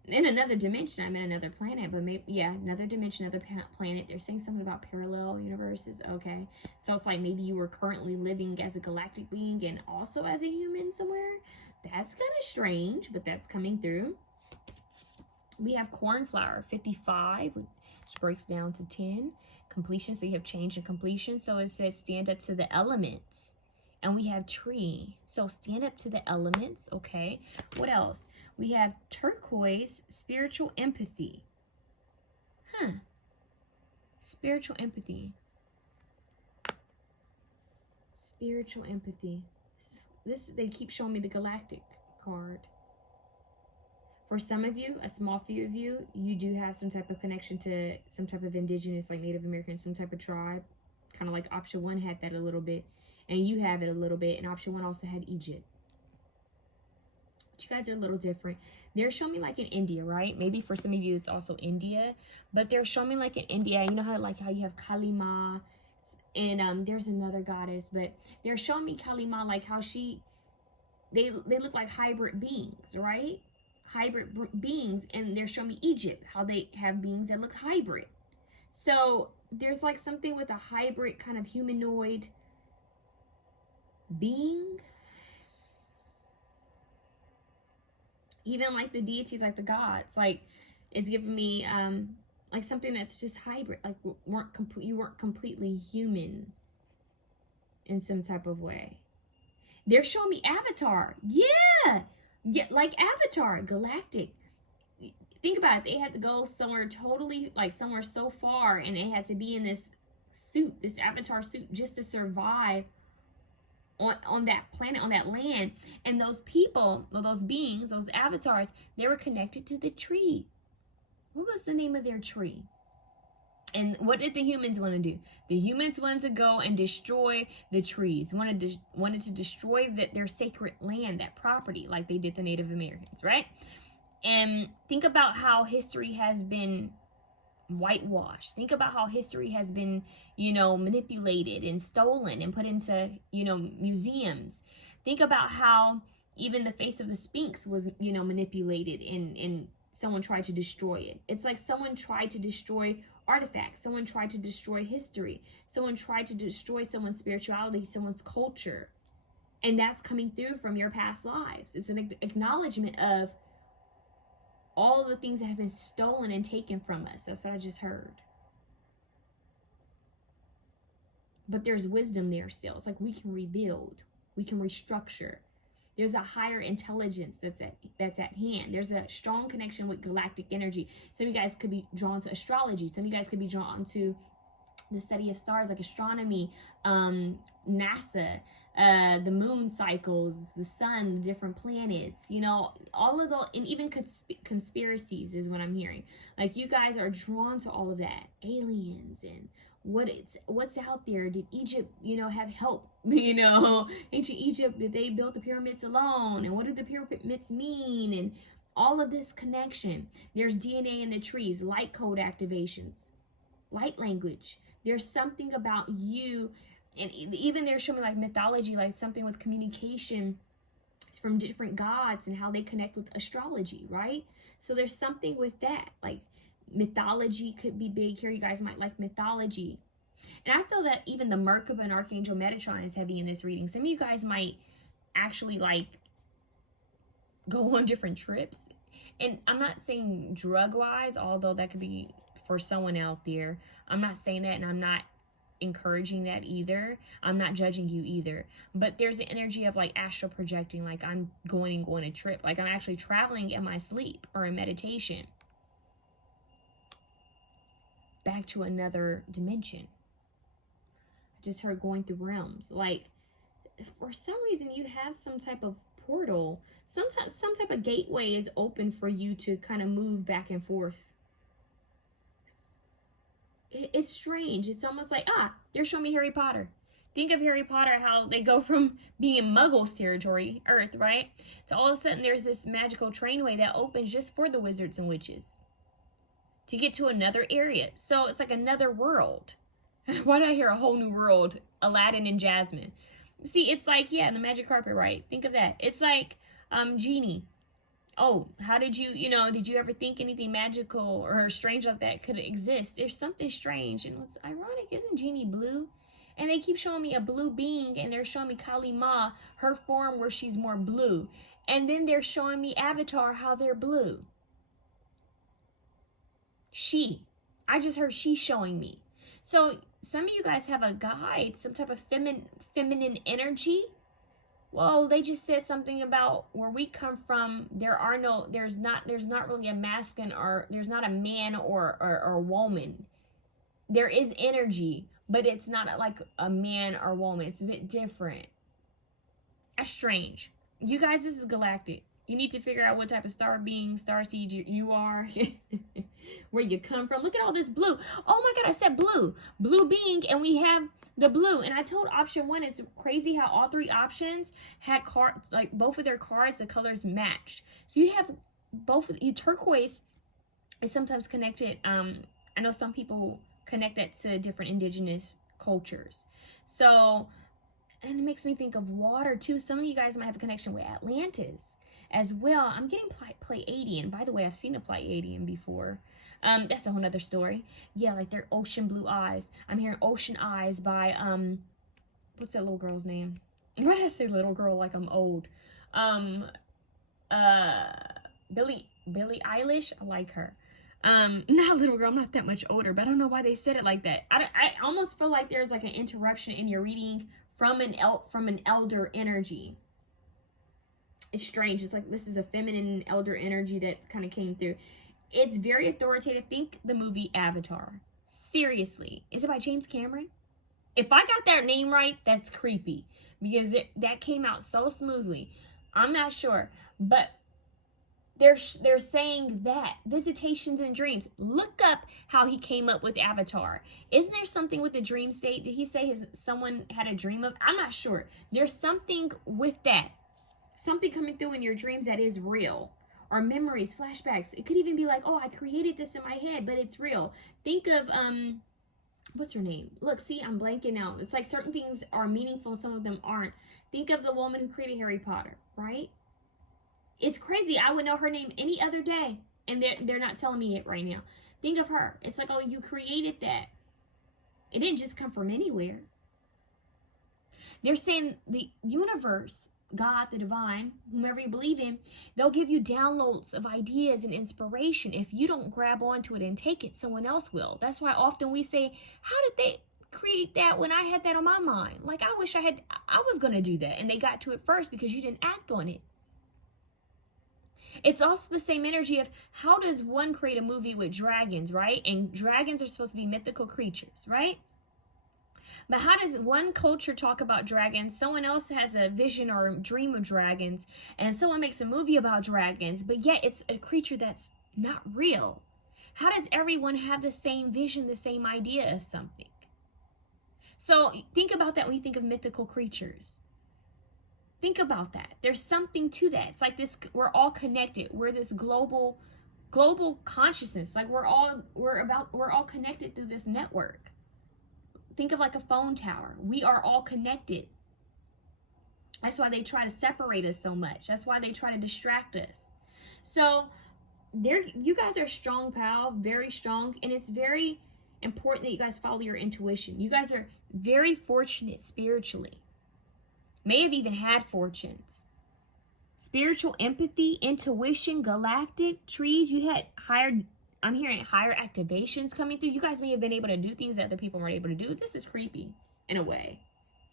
in another dimension. I'm in another planet, but maybe, yeah, another dimension, another planet. They're saying something about parallel universes. Okay, so it's like maybe you were currently living as a galactic being and also as a human somewhere. That's kind of strange, but that's coming through. We have cornflower, 55, which breaks down to 10. Completion, so you have change and completion. So it says stand up to the elements. And we have tree, so stand up to the elements. Okay, what else? We have turquoise, spiritual empathy. Spiritual empathy. Spiritual empathy. This, they keep showing me the galactic card. For some of you, a small few of you, you do have some type of connection to some type of indigenous, like Native American, some type of tribe. Kind of like option 1 had that a little bit. And you have it a little bit. And option 1 also had Egypt. But you guys are a little different. They're showing me like in India, right? Maybe for some of you it's also India. But they're showing me like in India. You know how you have Kali Ma. And there's another goddess. But they're showing me Kali Ma, like how they look like hybrid beings, right? Hybrid beings. And they're showing me Egypt, how they have beings that look hybrid. So there's like something with a hybrid kind of humanoid being. Even like the deities, like the gods, like it's giving me like something that's just hybrid, like you weren't completely human in some type of way. They're showing me Avatar. Yeah, like Avatar, galactic. Think about it. They had to go somewhere totally, like somewhere so far, and they had to be in this suit, this Avatar suit, just to survive on that planet, on that land. And those people, those beings, those avatars, they were connected to the tree. What was the name of their tree? And what did the humans want to do? The humans wanted to go and destroy the trees, wanted to destroy their sacred land, that property, like they did the Native Americans, right? And think about how history has been whitewashed. Think about how history has been, manipulated and stolen and put into, museums. Think about how even the face of the Sphinx was, manipulated and someone tried to destroy it. It's like someone tried to destroy artifacts. Someone tried to destroy history. Someone tried to destroy someone's spirituality, someone's culture. And that's coming through from your past lives. It's an acknowledgement of all of the things that have been stolen and taken from us. That's what I just heard. But there's wisdom there still. It's like we can rebuild. We can restructure. There's a higher intelligence that's at hand. There's a strong connection with galactic energy. Some of you guys could be drawn to astrology. Some of you guys could be drawn to the study of stars, like astronomy, NASA, the moon cycles, the sun, the different planets, all of those, and even conspiracies is what I'm hearing. Like you guys are drawn to all of that, aliens and what's out there. Did Egypt, have help? Ancient Egypt, did they build the pyramids alone? And what do the pyramids mean? And all of this connection. There's DNA in the trees, light code activations, light language. There's something about you, and even they're showing me like mythology, like something with communication from different gods and how they connect with astrology, right? So there's something with that, like mythology could be big here. You guys might like mythology. And I feel that even the Merkaba and Archangel Metatron is heavy in this reading. Some of you guys might actually like go on different trips. And I'm not saying drug-wise, although that could be for someone out there. I'm not saying that, and I'm not encouraging that either. I'm not judging you either. But there's the energy of like astral projecting, like I'm going a trip. Like I'm actually traveling in my sleep or in meditation. Back to another dimension. I just heard going through realms. Like for some reason you have some type of portal. Sometimes some type of gateway is open for you to kind of move back and forth. It's strange. It's almost like, they're showing me Harry Potter. Think of Harry Potter, how they go from being in Muggles territory, Earth, right? To all of a sudden there's this magical trainway that opens just for the wizards and witches to get to another area. So it's like another world. Why did I hear a whole new world? Aladdin and Jasmine. See, it's like, yeah, the magic carpet, right? Think of that. It's like Genie. oh, how did you, did you ever think anything magical or strange like that could exist? There's something strange. And what's ironic, isn't Genie blue? And they keep showing me a blue being, and they're showing me Kali Ma, her form where she's more blue. And then they're showing me Avatar, how they're blue. I just heard she showing me. So some of you guys have a guide, some type of feminine energy. Well, they just said something about where we come from. There's not really a masculine, or there's not a man or a woman. There is energy, but it's not like a man or woman. It's a bit different. That's strange. You guys, this is galactic. You need to figure out what type of star being, star seed you are, where you come from. Look at all this blue. Oh my God, I said blue. Blue being, and we have the blue. And I told option 1, it's crazy how all 3 options had cards, like both of their cards, the colors matched. So you have both of you. Turquoise is sometimes connected. I know some people connect that to different indigenous cultures. So, and it makes me think of water too. Some of you guys might have a connection with Atlantis as well. I'm getting Pleiadian. By the way, I've seen a Pleiadian before. That's a whole nother story. Yeah, like their ocean blue eyes. I'm hearing ocean eyes by, what's that little girl's name? Why did I say little girl like I'm old? Billie Eilish. I like her. Not little girl, I'm not that much older, but I don't know why they said it like that. I almost feel like there's like an interruption in your reading from an elder energy. It's strange. It's like this is a feminine elder energy that kind of came through. It's very authoritative. Think the movie Avatar. Seriously. Is it by James Cameron? If I got that name right, that's creepy, because that came out so smoothly. I'm not sure, but they're saying that visitations and dreams. Look up how he came up with Avatar. Isn't there something with the dream state? Did he say someone had a dream of? I'm not sure. There's something with that. Something coming through in your dreams that is real. Or memories, flashbacks. It could even be like, oh, I created this in my head, but it's real. Think of, what's her name? Look, see, I'm blanking out. It's like certain things are meaningful, some of them aren't. Think of the woman who created Harry Potter, right? It's crazy. I would know her name any other day, and they're not telling me it right now. Think of her. It's like, oh, you created that. It didn't just come from anywhere. They're saying the universe, God, the divine, whomever you believe in, they'll give you downloads of ideas and inspiration. If you don't grab onto it and take it, someone else will. That's why often we say, how did they create that when I had that on my mind? Like, I wish I was going to do that. And they got to it first because you didn't act on it. It's also the same energy of how does one create a movie with dragons, right? And dragons are supposed to be mythical creatures, right? But how does one culture talk about dragons, someone else has a vision or a dream of dragons, and someone makes a movie about dragons, but yet it's a creature that's not real? How does everyone have the same vision, the same idea of something? So think about that when you think of mythical creatures. Think about that. There's something to that. It's like this, we're all connected. We're this global consciousness. Like we're all connected through this network. Think of like a phone tower. We are all connected. That's why they try to separate us so much. That's why they try to distract us. So you guys are strong, pal, very strong. And it's very important that you guys follow your intuition. You guys are very fortunate spiritually. May have even had fortunes. Spiritual empathy, intuition, galactic, trees. You had I'm hearing higher activations coming through. You guys may have been able to do things that other people weren't able to do. This is creepy in a way.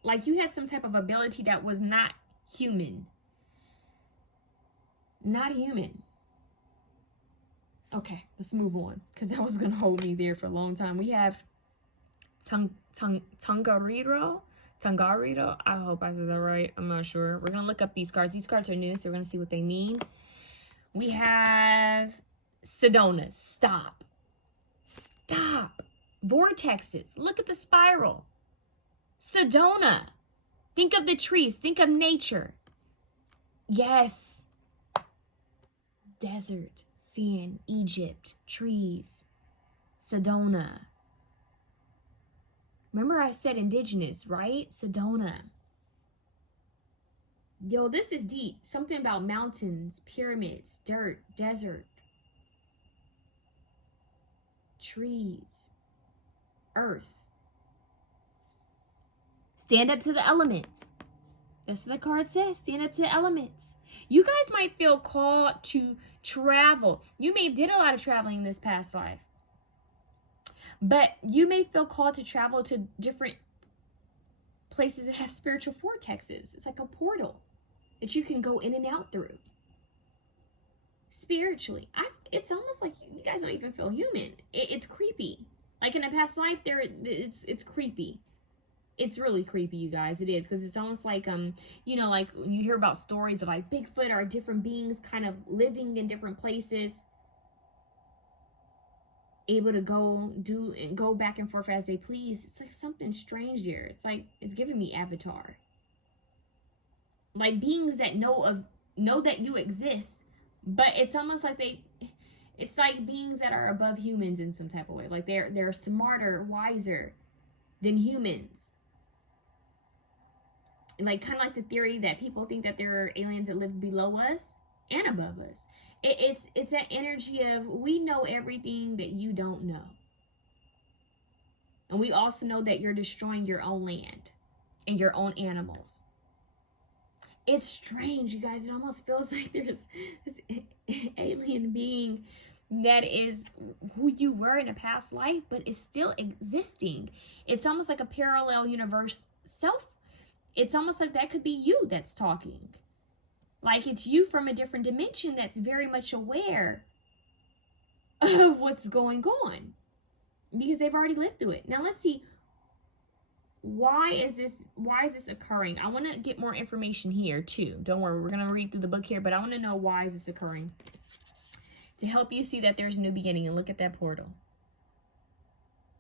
Like you had some type of ability that was not human. Not human. Okay, let's move on, because that was going to hold me there for a long time. We have Tangariro. I hope I said that right. I'm not sure. We're going to look up these cards. These cards are new, so we're going to see what they mean. We have Sedona. Stop. Vortexes. Look at the spiral. Sedona. Think of the trees. Think of nature. Yes. Desert, sand, Egypt, trees. Sedona. Remember I said indigenous, right? Sedona. Yo, this is deep. Something about mountains, pyramids, dirt, desert, trees, earth. Stand up to the elements. That's what the card says. Stand up to the elements. You guys might feel called to travel. You may have did a lot of traveling in this past life. But you may feel called to travel to different places that have spiritual vortexes. It's like a portal that you can go in and out through. Spiritually. It's almost like you guys don't even feel human. It's creepy. Like in a past life, it's creepy. It's really creepy, you guys. It is, because it's almost like you know, like you hear about stories of like Bigfoot or different beings kind of living in different places, able to go back and forth as they please. It's like something strange here. It's like it's giving me Avatar. Like beings that know that you exist, but it's almost like it's like beings that are above humans in some type of way. Like they're smarter, wiser than humans. Like kind of like the theory that people think that there are aliens that live below us and above us. It's that energy of we know everything that you don't know. And we also know that you're destroying your own land and your own animals. It's strange, you guys. It almost feels like there's this alien being that is who you were in a past life, but is still existing. It's almost like a parallel universe self. It's almost like that could be you that's talking. Like it's you from a different dimension that's very much aware of what's going on. Because they've already lived through it. Now let's see. Why is this occurring? I want to get more information here too. Don't worry, we're going to read through the book here, but I want to know why is this occurring. To help you see that there's a new beginning. And look at that portal.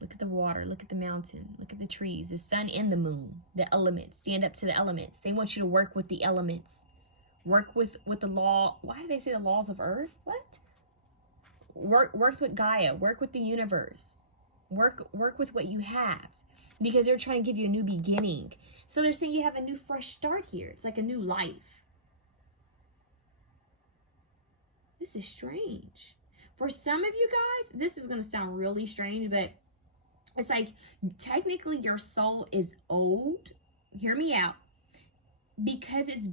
Look at the water. Look at the mountain. Look at the trees, the sun and the moon, the elements. Stand up to the elements. They want you to work with the elements. Work with the law. Why do they say the laws of earth? What? Work with Gaia. Work with the universe. Work with what you have. Because they're trying to give you a new beginning. So they're saying you have a new fresh start here. It's like a new life. This is strange. For some of you guys, this is going to sound really strange, but it's like technically your soul is old. Hear me out. Because it's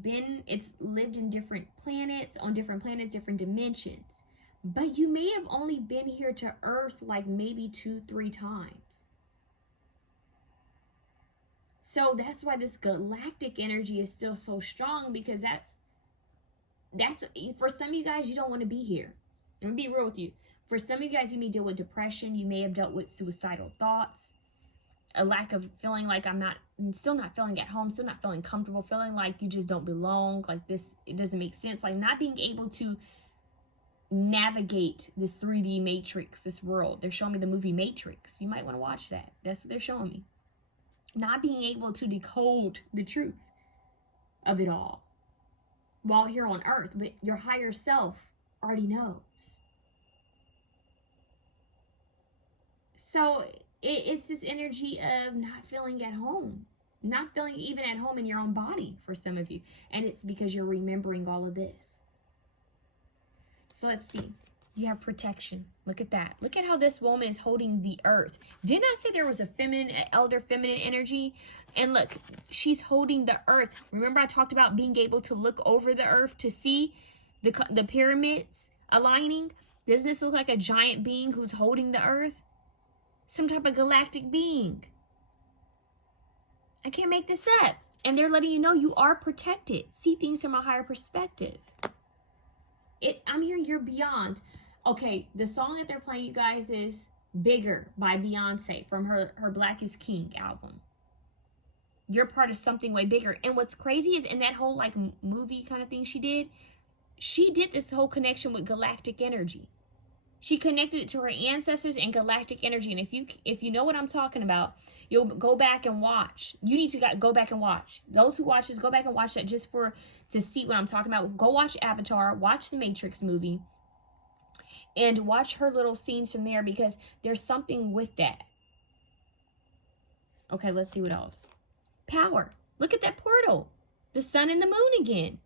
lived in different planets, on different planets, different dimensions. But you may have only been here to Earth like maybe 2-3 times. So that's why this galactic energy is still so strong, because that's for some of you guys, you don't want to be here. I'm gonna be real with you. For some of you guys, you may deal with depression. You may have dealt with suicidal thoughts, a lack of feeling like I'm still not feeling at home, still not feeling comfortable, feeling like you just don't belong, like this, it doesn't make sense, like not being able to navigate this 3D matrix, this world. They're showing me the movie Matrix. You might want to watch that. That's what they're showing me. Not being able to decode the truth of it all while here on earth, but your higher self already knows. So it's this energy of not feeling at home, not feeling even at home in your own body for some of you. And it's because you're remembering all of this. So let's see. You have protection. Look at that. Look at how this woman is holding the earth. Didn't I say there was a elder feminine energy? And look, she's holding the earth. Remember I talked about being able to look over the earth to see the pyramids aligning? Doesn't this look like a giant being who's holding the earth? Some type of galactic being. I can't make this up. And they're letting you know you are protected. See things from a higher perspective. I'm hearing you're beyond. Okay, the song that they're playing, you guys, is Bigger by Beyonce from her Black is King album. You're part of something way bigger. And what's crazy is in that whole like movie kind of thing she did this whole connection with galactic energy. She connected it to her ancestors and galactic energy. And if you know what I'm talking about, you'll go back and watch. You need to go back and watch. Those who watch this, go back and watch that just to see what I'm talking about. Go watch Avatar, watch the Matrix movie, and watch her little scenes from there, because there's something with that. Okay, let's see what else. Power. Look at that portal. The sun and the moon again.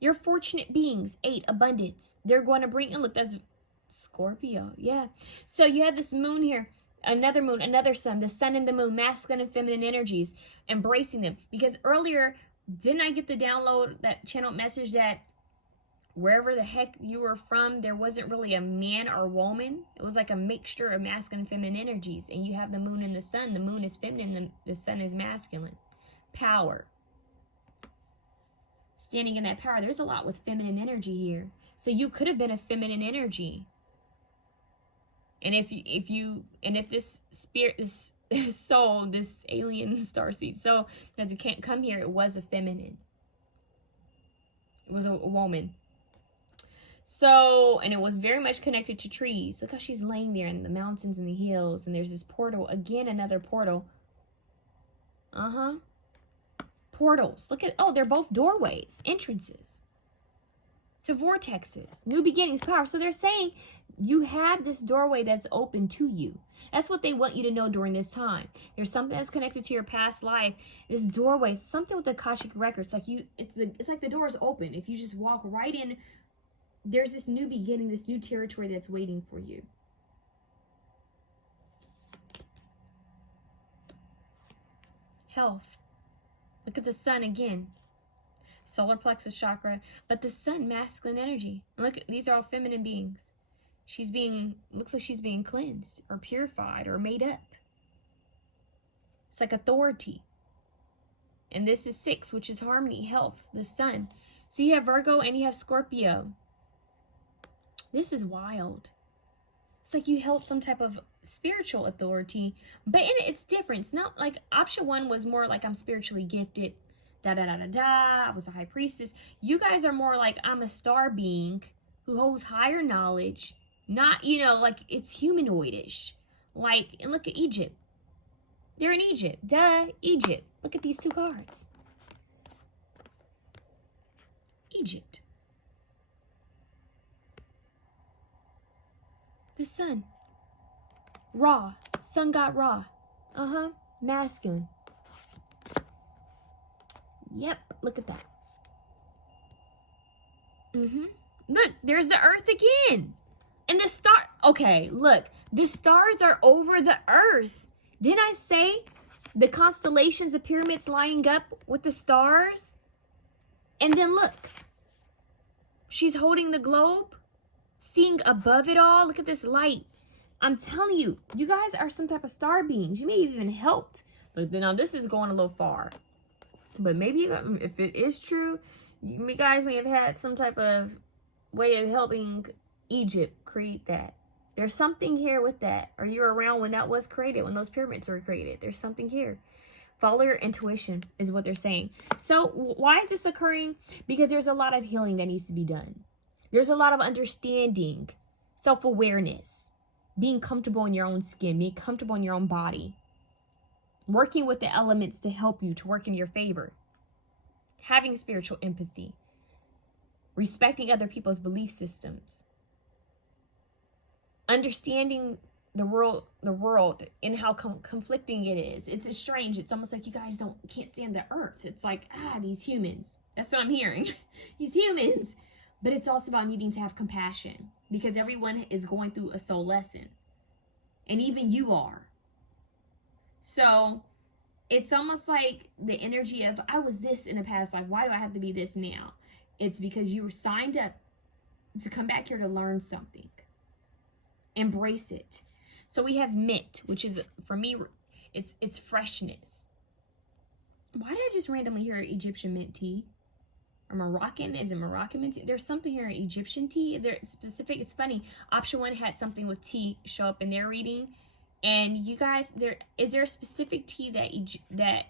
You're fortunate beings. 8, abundance. They're going to bring, and look, that's Scorpio. Yeah. So you have this moon here, another moon, another sun, the sun and the moon, masculine and feminine energies, embracing them. Because earlier, didn't I get the download, that channel message that wherever the heck you were from, there wasn't really a man or woman. It was like a mixture of masculine and feminine energies. And you have the moon and the sun. The moon is feminine, the sun is masculine. Power. Standing in that power. There's a lot with feminine energy here. So you could have been a feminine energy. And if this spirit, this soul, this alien starseed soul that can't come here, it was a feminine. It was a woman. So, and it was very much connected to trees. Look how she's laying there in the mountains and the hills. And there's this portal. Again, another portal. Portals. Look at, oh, they're both doorways, entrances to vortexes, new beginnings, power. So they're saying you have this doorway that's open to you. That's what they want you to know during this time. There's something that's connected to your past life. This doorway, something with the Akashic records. Like it's like the door is open. If you just walk right in, there's this new beginning, this new territory that's waiting for you. Health. Look at the sun again. Solar plexus chakra. But the sun, masculine energy. Look, these are all feminine beings. Looks like she's being cleansed or purified or made up. It's like authority. And this is 6, which is harmony, health, the sun. So you have Virgo and you have Scorpio. This is wild. It's like you held some type of spiritual authority, but in it, it's different. It's not like option 1 was more like I'm spiritually gifted, I was a high priestess. You guys are more like I'm a star being who holds higher knowledge, not, like it's humanoidish. Like, and look at Egypt. They're in Egypt. Duh, Egypt. Look at these 2 cards. Egypt. The sun. Ra. Sun god Ra. Masculine. Yep. Look at that. Look, there's the earth again. And the star. Okay, look. The stars are over the earth. Didn't I say the constellations, the pyramids lining up with the stars? And then look. She's holding the globe. Seeing above it all. Look at this light. I'm telling you, you guys are some type of star beings. You may have even helped. But now this is going a little far. But maybe if it is true, you guys may have had some type of way of helping Egypt create that. There's something here with that. Or you're around when that was created, when those pyramids were created. There's something here. Follow your intuition is what they're saying. So why is this occurring? Because there's a lot of healing that needs to be done. There's a lot of understanding, self-awareness, being comfortable in your own skin, being comfortable in your own body, working with the elements to help you to work in your favor, having spiritual empathy, respecting other people's belief systems, understanding the world and how conflicting it is. It's strange. It's almost like you guys can't stand the earth. It's like, these humans. That's what I'm hearing. These humans. But it's also about needing to have compassion because everyone is going through a soul lesson. And even you are. So it's almost like the energy of, I was this in a past life. Why do I have to be this now? It's because you were signed up to come back here to learn something. Embrace it. So we have mint, which is, for me, it's freshness. Why did I just randomly hear Egyptian mint tea? Or Moroccan, is it Moroccan mint tea? There's something here, Egyptian tea. They're specific. It's funny. Option 1 had something with tea show up in their reading. And you guys, is there a specific tea that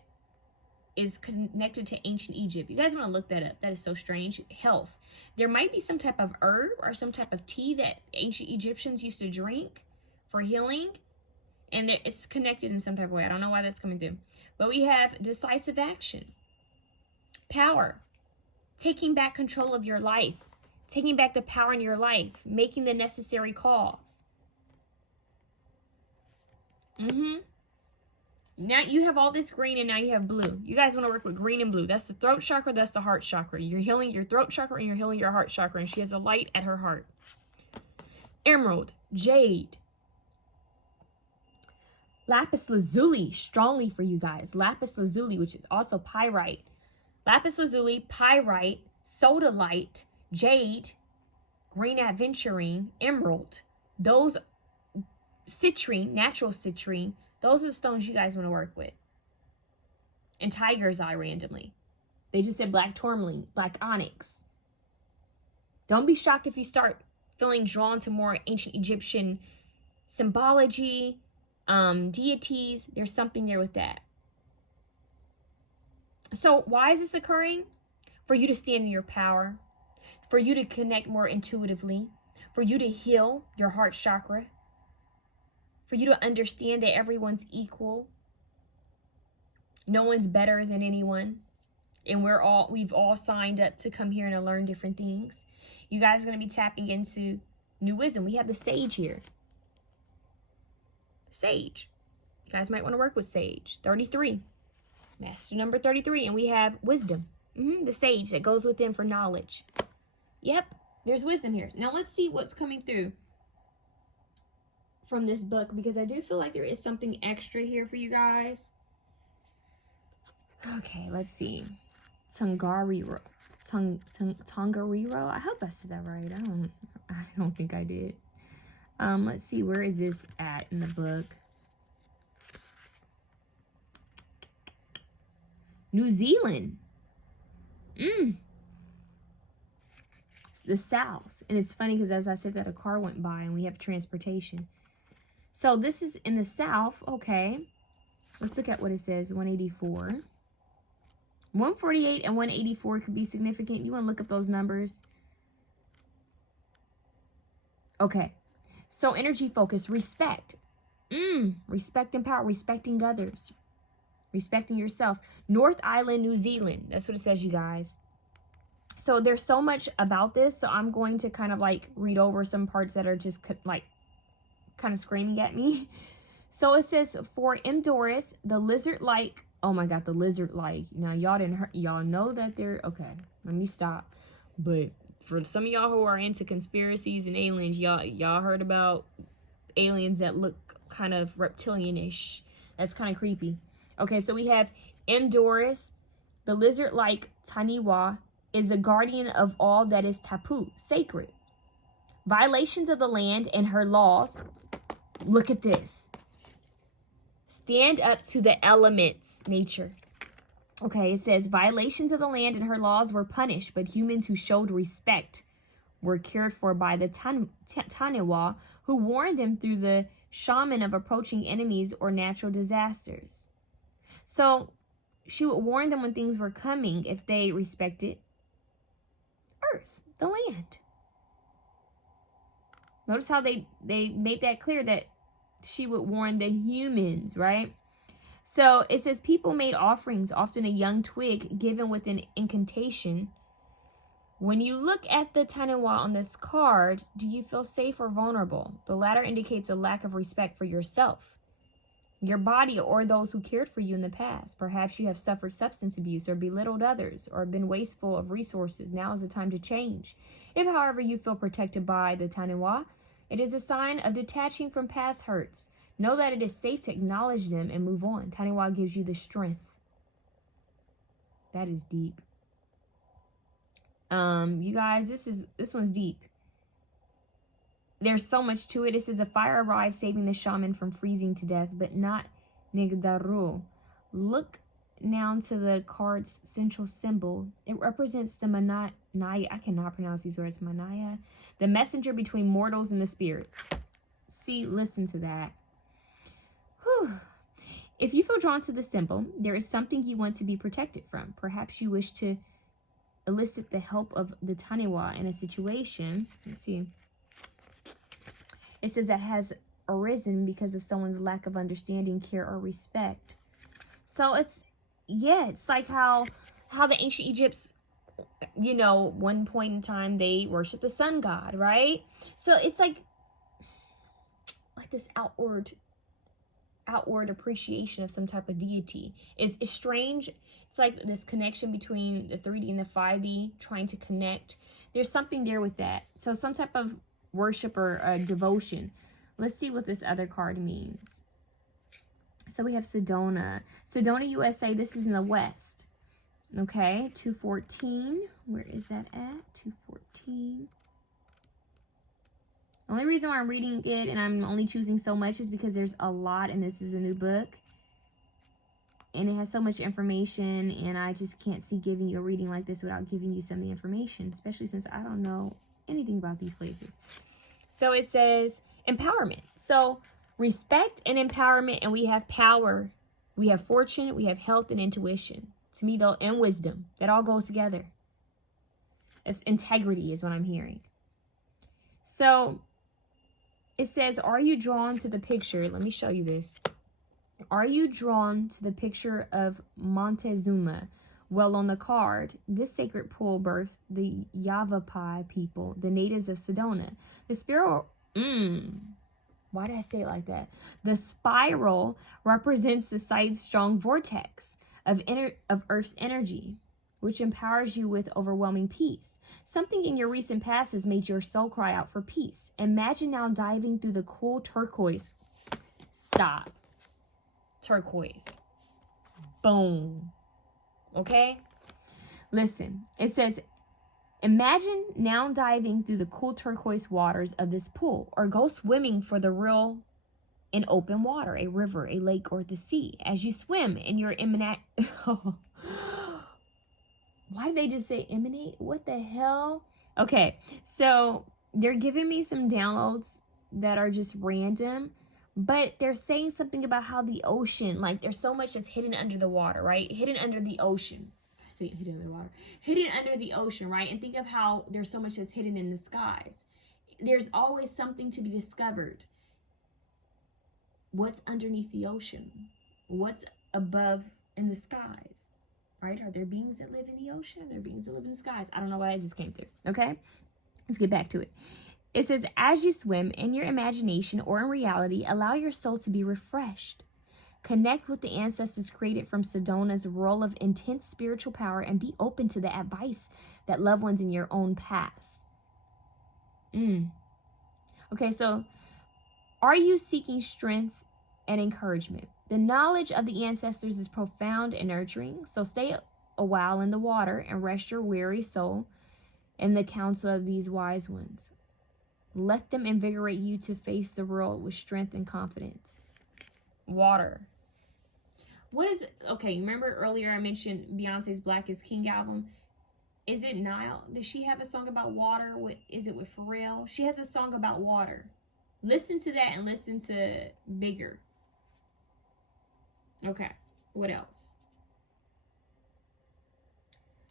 is connected to ancient Egypt? You guys want to look that up. That is so strange. Health. There might be some type of herb or some type of tea that ancient Egyptians used to drink for healing. And it's connected in some type of way. I don't know why that's coming through. But we have decisive action. Power. Taking back control of your life. Taking back the power in your life. Making the necessary calls. Now you have all this green and now you have blue. You guys want to work with green and blue. That's the throat chakra. That's the heart chakra. You're healing your throat chakra and you're healing your heart chakra. And she has a light at her heart. Emerald, jade, lapis lazuli, strongly for you guys. Lapis lazuli, which is also pyrite. Lapis lazuli, pyrite, sodalite, jade, green aventurine, emerald. Those citrine, natural citrine, those are the stones you guys want to work with. And tiger's eye randomly. They just said black tourmaline, black onyx. Don't be shocked if you start feeling drawn to more ancient Egyptian symbology, deities. There's something there with that. So why is this occurring? For you to stand in your power, for you to connect more intuitively, for you to heal your heart chakra, for you to understand that everyone's equal. No one's better than anyone. And we've all signed up to come here and to learn different things. You guys are going to be tapping into new wisdom. We have the sage here. Sage. You guys might want to work with sage. 33. Master number 33. And we have wisdom. The sage that goes within for knowledge. Yep. There's wisdom here. Now let's see what's coming through from this book, because I do feel like there is something extra here for you guys. Okay, let's see. Tongariro. Tongariro. I hope I said that right. I don't think I did. Let's see, where is this at in the book? New Zealand. It's the South. And it's funny because as I said that, a car went by and we have transportation. So this is in the South. Okay. Let's look at what it says. 184. 148 and 184 could be significant. You want to look up those numbers. Okay. So energy focus, respect. Respect and power, respecting others. Respecting yourself. North Island, New Zealand. That's what it says, you guys. So there's so much about this. So I'm going to kind of like read over some parts that are just like kind of screaming at me. So it says, for Doris, the lizard-like, oh my God, the lizard-like. Now y'all know that they're, okay, let me stop. But for some of y'all who are into conspiracies and aliens, y'all heard about aliens that look kind of reptilian-ish. That's kind of creepy. Okay, so we have Doris, the lizard-like Taniwa, is a guardian of all that is tapu, sacred. Violations of the land and her laws. Look at this. Stand up to the elements, nature. Okay, it says, violations of the land and her laws were punished, but humans who showed respect were cared for by the Taniwa, who warned them through the shaman of approaching enemies or natural disasters. So she would warn them when things were coming if they respected Earth, the land. Notice how they made that clear that she would warn the humans, right? So it says people made offerings, often a young twig given with an incantation. When you look at the Taniwa on this card, do you feel safe or vulnerable? The latter indicates a lack of respect for yourself, your body, or those who cared for you in the past. Perhaps you have suffered substance abuse or belittled others or been wasteful of resources. Now is the time to change. If, however, you feel protected by the Taniwa, it is a sign of detaching from past hurts. Know that it is safe to acknowledge them and move on. Taniwa gives you the strength. That is deep. You guys, this one's deep. There's so much to it. It says the fire arrived, saving the shaman from freezing to death, but not Negdaru. Look now to the card's central symbol. It represents the Manaya. I cannot pronounce these words. Manaya. The messenger between mortals and the spirits. See, listen to that. Whew. If you feel drawn to the symbol, there is something you want to be protected from. Perhaps you wish to elicit the help of the Taniwa in a situation. Let's see. It says that has arisen because of someone's lack of understanding, care, or respect. So it's like how the ancient Egypts, one point in time they worshiped the sun god, right? So it's like this outward outward appreciation of some type of deity. It's strange. It's like this connection between the 3D and the 5D, trying to connect. There's something there with that. So some type of worship or devotion. Let's see what this other card means. So we have Sedona. Sedona, USA. This is in the West. Okay, 214. Where is that at? 214. The only reason why I'm reading it and I'm only choosing so much is because there's a lot, and this is a new book. And it has so much information, and I just can't see giving you a reading like this without giving you some of the information, especially since I don't know anything about these places. So it says empowerment. So respect and empowerment, and we have power. We have fortune, we have health and intuition. To me, though, and wisdom. That all goes together. It's integrity is what I'm hearing. So it says, are you drawn to the picture? Let me show you this. Are you drawn to the picture of Montezuma? Well, on the card, this sacred pool birthed the Yavapai people, the natives of Sedona. The spiral, why did I say it like that? The spiral represents the site's strong vortex of Earth's energy, which empowers you with overwhelming peace. Something in your recent past has made your soul cry out for peace. Imagine now diving through the cool turquoise. Stop. Turquoise. Boom. Okay? Listen, it says, imagine now diving through the cool turquoise waters of this pool, or go swimming for the real in open water, a river, a lake, or the sea. As you swim in your imminent... Why did they just say emanate? What the hell? Okay, so they're giving me some downloads that are just random, but they're saying something about how the ocean, like there's so much that's hidden under the water, right? Hidden under the ocean. I say hidden under the water. Hidden under the ocean, right? And think of how there's so much that's hidden in the skies. There's always something to be discovered. What's underneath the ocean? What's above in the skies? Right? Are there beings that live in the ocean? Are there beings that live in the skies? I don't know why I just came through. Okay? Let's get back to it. It says, as you swim in your imagination or in reality, allow your soul to be refreshed. Connect with the ancestors created from Sedona's role of intense spiritual power, and be open to the advice that loved ones in your own past. Okay, so are you seeking strength and encouragement? The knowledge of the ancestors is profound and nurturing, so stay a while in the water and rest your weary soul in the counsel of these wise ones. Let them invigorate you to face the world with strength and confidence. Water. What is it? Okay, remember earlier I mentioned Beyonce's Black is King album? Is it Nile? Does she have a song about water? Is it with Pharrell? She has a song about water. Listen to that and listen to Bigger. Okay, what else?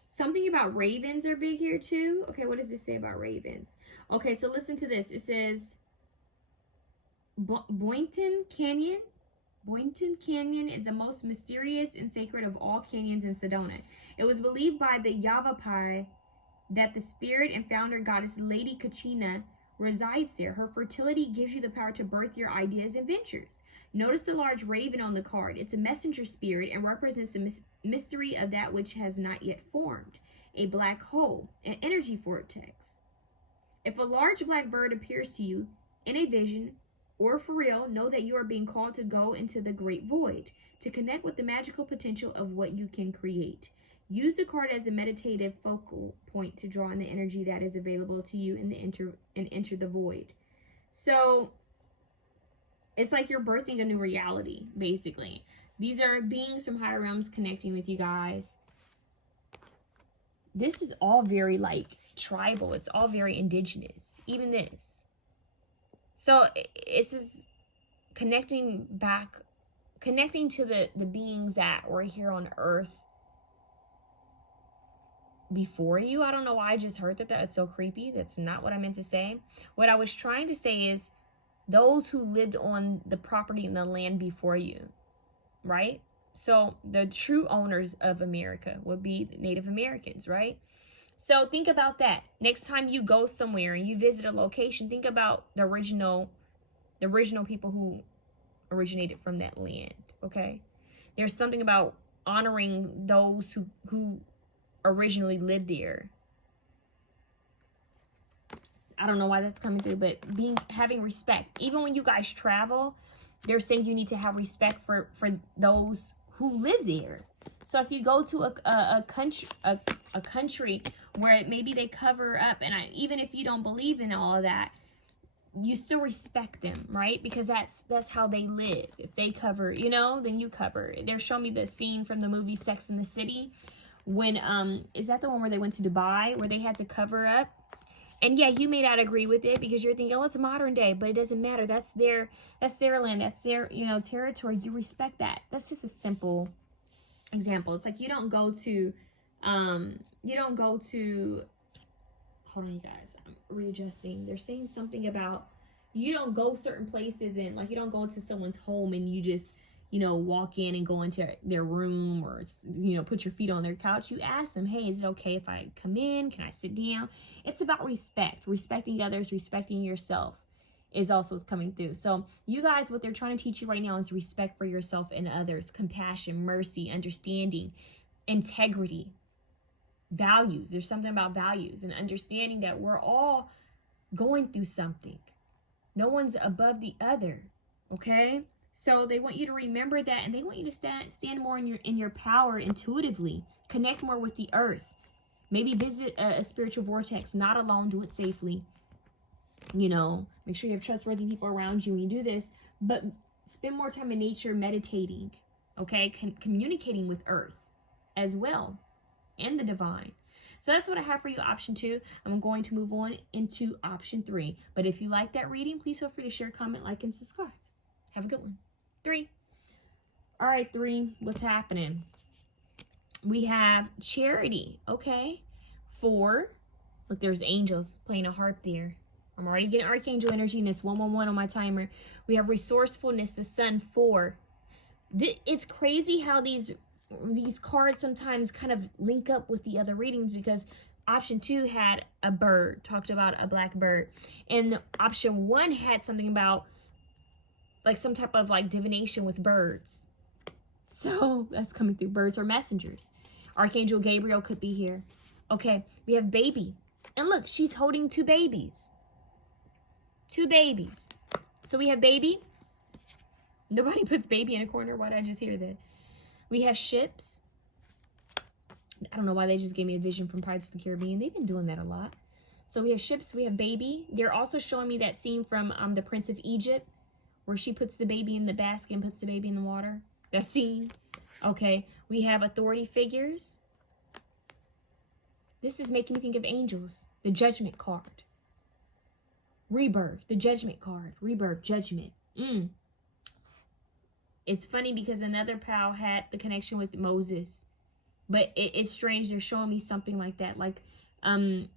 Something about ravens are big here too. Okay, what does this say about ravens? Okay, so listen to this. It says Boynton Canyon. Boynton Canyon is the most mysterious and sacred of all canyons in Sedona. It was believed by the Yavapai that the spirit and founder goddess Lady Kachina resides there. Her fertility gives you the power to birth your ideas and ventures. Notice the large raven on the card. It's a messenger spirit and represents the mystery of that which has not yet formed. A black hole, an energy vortex. If a large black bird appears to you in a vision or for real, know that you are being called to go into the great void, to connect with the magical potential of what you can create. Use the card as a meditative focal point to draw in the energy that is available to you and enter the void. So it's like you're birthing a new reality, basically. These are beings from higher realms connecting with you guys. This is all very like tribal. It's all very indigenous. Even this. So it's just connecting to the beings that were here on earth before you. I don't know why I just heard that. That's so creepy. That's not what I meant to say. What I was trying to say is those who lived on the property and the land before you, right? So the true owners of America would be Native Americans, right? So think about that. Next time you go somewhere and you visit a location, think about the original people who originated from that land, okay? There's something about honoring those who originally lived there. I don't know why that's coming through, but having respect. Even when you guys travel, they're saying you need to have respect for those who live there. So if you go to a country where maybe they cover up, and even if you don't believe in all of that, you still respect them, right? Because that's how they live. If they cover, you know, then you cover. They're showing me the scene from the movie Sex and the City when is that the one where they went to Dubai where they had to cover up? And yeah, you may not agree with it because you're thinking, oh, it's modern day, but it doesn't matter. That's their land. That's their, you know, territory. You respect that. That's just a simple example. It's like you don't go to, hold on, you guys, I'm readjusting. They're saying something about you don't go certain places and like you don't go into someone's home and you just, you know, walk in and go into their room or, you know, put your feet on their couch. You ask them, hey, is it okay if I come in? Can I sit down? It's about respect. Respecting others, respecting yourself is also coming through. So you guys, what they're trying to teach you right now is respect for yourself and others, compassion, mercy, understanding, integrity, values. There's something about values and understanding that we're all going through something. No one's above the other, okay? So they want you to remember that, and they want you to stand more in your power intuitively. Connect more with the earth. Maybe visit a spiritual vortex. Not alone. Do it safely. You know, make sure you have trustworthy people around you when you do this. But spend more time in nature, meditating. Okay, communicating with earth as well, and the divine. So that's what I have for you, option 2. I'm going to move on into option 3. But if you like that reading, please feel free to share, comment, like, and subscribe. Have a good one. 3. All right, 3. What's happening? We have charity. Okay. 4. Look, there's angels playing a harp there. I'm already getting archangel energy, and it's 111 on my timer. We have resourcefulness, the sun. 4. It's crazy how these cards sometimes kind of link up with the other readings, because option 2 had a bird, talked about a black bird, and option 1 had something about like some type of like divination with birds. So that's coming through. Birds are messengers. Archangel Gabriel could be here. Okay, we have baby. And look, she's holding 2 babies. 2 babies. So we have baby. Nobody puts baby in a corner. Why did I just hear that? We have ships. I don't know why they just gave me a vision from Pirates of the Caribbean. They've been doing that a lot. So we have ships. We have baby. They're also showing me that scene from the Prince of Egypt, where she puts the baby in the basket and puts the baby in the water. That scene. Okay. We have authority figures. This is making me think of angels. The judgment card. Rebirth. The judgment card. Rebirth. Judgment. It's funny because another pal had the connection with Moses. But it's strange. They're showing me something like that. Like, some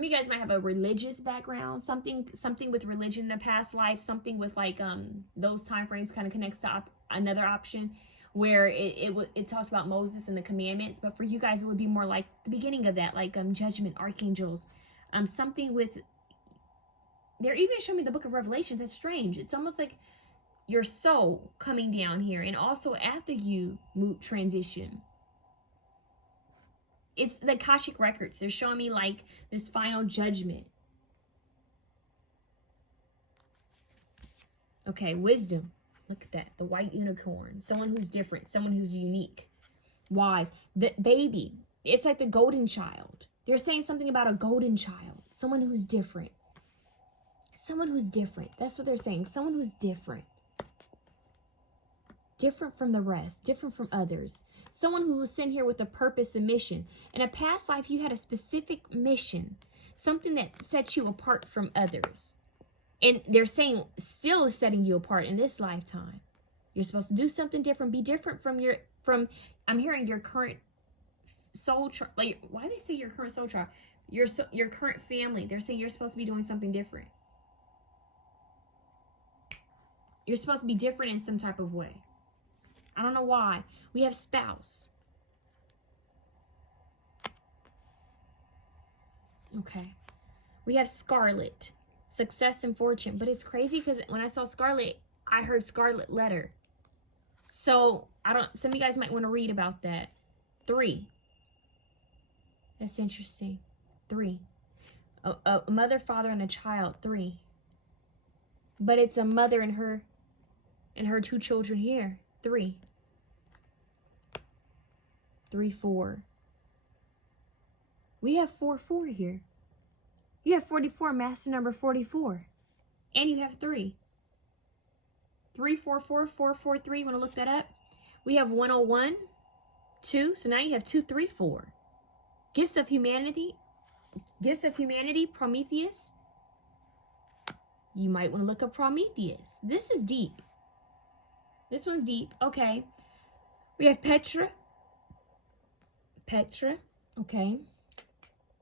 of you guys might have a religious background, something with religion in a past life, something with like those time frames kind of connects to another option where it talks about Moses and the commandments. But for you guys, it would be more like the beginning of that, like judgment, archangels, something with. They're even showing me the Book of Revelations. That's strange. It's almost like your soul coming down here, and also after you transition. It's the Akashic records. They're showing me like this final judgment. Okay, wisdom. Look at that. The white unicorn. Someone who's different. Someone who's unique. Wise. The baby. It's like the golden child. They're saying something about a golden child. Someone who's different. Someone who's different. That's what they're saying. Someone who's different. Different from the rest. Different from others. Someone who was sent here with a purpose and mission. In a past life, you had a specific mission. Something that sets you apart from others. And they're saying still is setting you apart in this lifetime. You're supposed to do something different. Be different from I'm hearing your current soul tribe. Like, why do they say your current soul tribe? Your current family. They're saying you're supposed to be doing something different. You're supposed to be different in some type of way. I don't know why. We have spouse. Okay. We have Scarlet. Success and fortune. But it's crazy because when I saw Scarlet, I heard Scarlet Letter. So, some of you guys might want to read about that. 3. That's interesting. 3. A mother, father, and a child. 3. But it's a mother and her 2 children here. 3. 3, 4. We have 4, 4 here. You have 44, master number 44. And you have 3. 3, 4, 4, 4, 4, 3. You want to look that up? We have 101, 2. So now you have 2, 3, 4. Gifts of humanity, Prometheus. You might want to look up Prometheus. This is deep. This one's deep. Okay. We have Petra. Okay.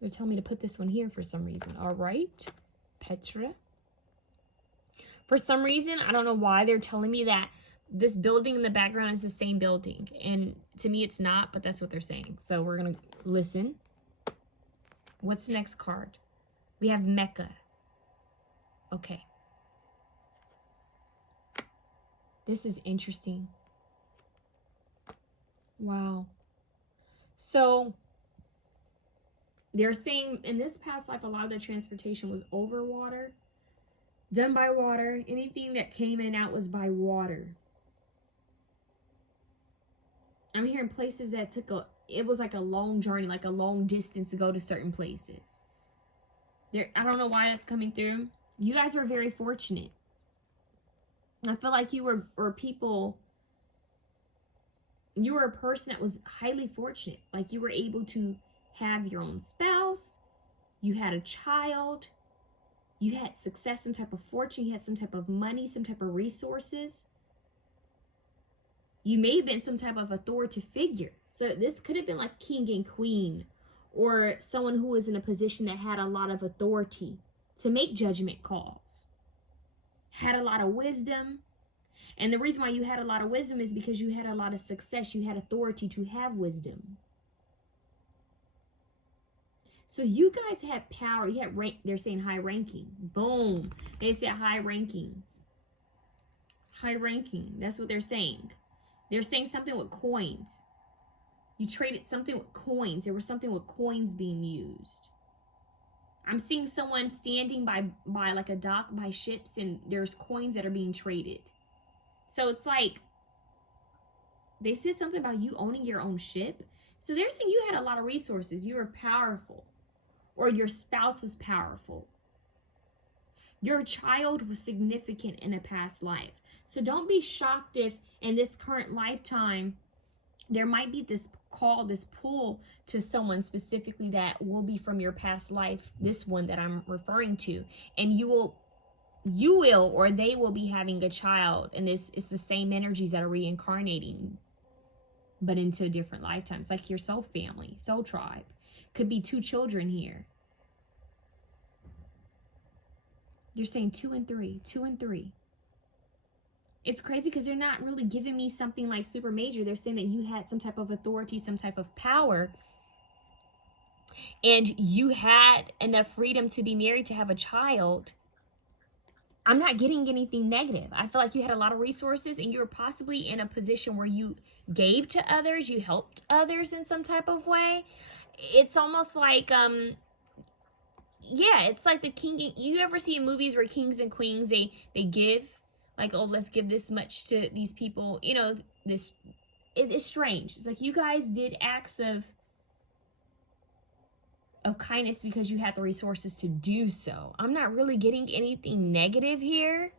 They're telling me to put this one here for some reason. All right. Petra. For some reason, I don't know why they're telling me that this building in the background is the same building. And to me, it's not, but that's what they're saying. So we're going to listen. What's the next card? We have Mecca. Okay. This is interesting. Wow. So they're saying in this past life, a lot of the transportation was over water, done by water. Anything that came in and out was by water. I'm hearing places that it was like a long journey, like a long distance to go to certain places. I don't know why that's coming through. You guys were very fortunate. I feel like you were a person that was highly fortunate. Like you were able to have your own spouse. You had a child. You had success, some type of fortune. You had some type of money, some type of resources. You may have been some type of authority figure. So this could have been like king and queen, or someone who was in a position that had a lot of authority to make judgment calls. Had a lot of wisdom. And the reason why you had a lot of wisdom is because you had a lot of success. You had authority to have wisdom. So you guys had power. You had rank. They're saying high ranking. Boom. They said high ranking. High ranking. That's what they're saying. They're saying something with coins. You traded something with coins. There was something with coins being used. I'm seeing someone standing by like a dock by ships, and there's coins that are being traded. So it's like they said something about you owning your own ship. So they're saying you had a lot of resources. You were powerful, or your spouse was powerful. Your child was significant in a past life. So don't be shocked if in this current lifetime there might be this call, this pull to someone specifically that will be from your past life, this one that I'm referring to, and you will or they will be having a child, and it's the same energies that are reincarnating, but into different lifetimes, like your soul family, soul tribe. Could be 2 children here. They're saying 2 and 3, 2 and 3. It's crazy because they're not really giving me something like super major. They're saying that you had some type of authority, some type of power, and you had enough freedom to be married, to have a child. I'm not getting anything negative. I feel like you had a lot of resources, and you were possibly in a position where you gave to others, you helped others in some type of way. It's almost like, yeah, it's like the king. You ever see in movies where kings and queens, they give, like, oh, let's give this much to these people. You know, it is strange. It's like you guys did acts of kindness because you had the resources to do so. I'm not really getting anything negative here.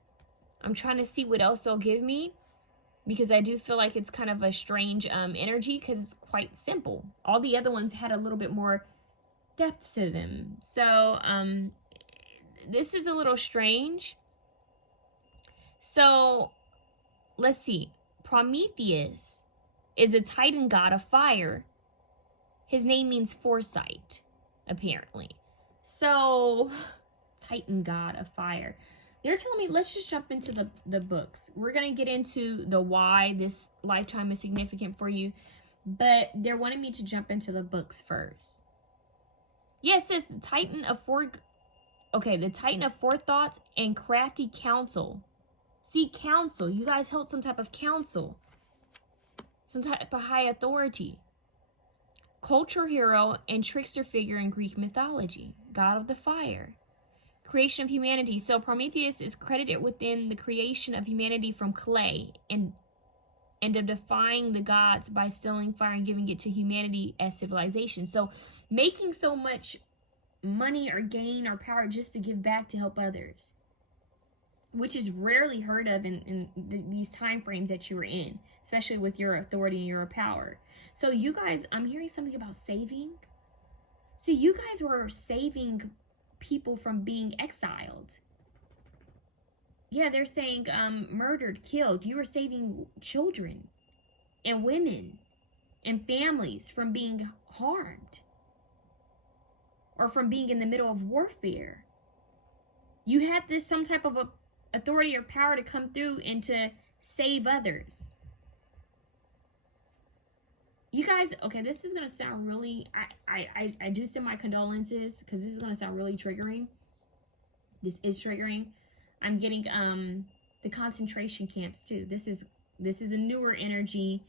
I'm trying to see what else they'll give me, because I do feel like it's kind of a strange energy, because it's quite simple. All the other ones had a little bit more depth to them. So this is a little strange. So let's see. Prometheus is a Titan god of fire. His name means foresight, apparently. So, Titan god of fire. They're telling me, let's just jump into the books. We're going to get into the why this lifetime is significant for you, but they're wanting me to jump into the books first. Yeah, it says the Titan of the Titan of forethought and crafty counsel Seek counsel. You guys held some type of counsel. Some type of high authority. Culture hero and trickster figure in Greek mythology. God of the fire. Creation of humanity. So Prometheus is credited within the creation of humanity from clay and of defying the gods by stealing fire and giving it to humanity as civilization. So making so much money or gain or power just to give back to help others, which is rarely heard of in these time frames that you were in, especially with your authority and your power. So you guys, I'm hearing something about saving. So you guys were saving people from being exiled. Yeah, they're saying murdered, killed. You were saving children and women and families from being harmed or from being in the middle of warfare. You had this some type of authority or power to come through and to save others. You guys, okay, this is going to sound really, I do send my condolences because this is going to sound really triggering. This is triggering. I'm getting the concentration camps too. This is a newer energy.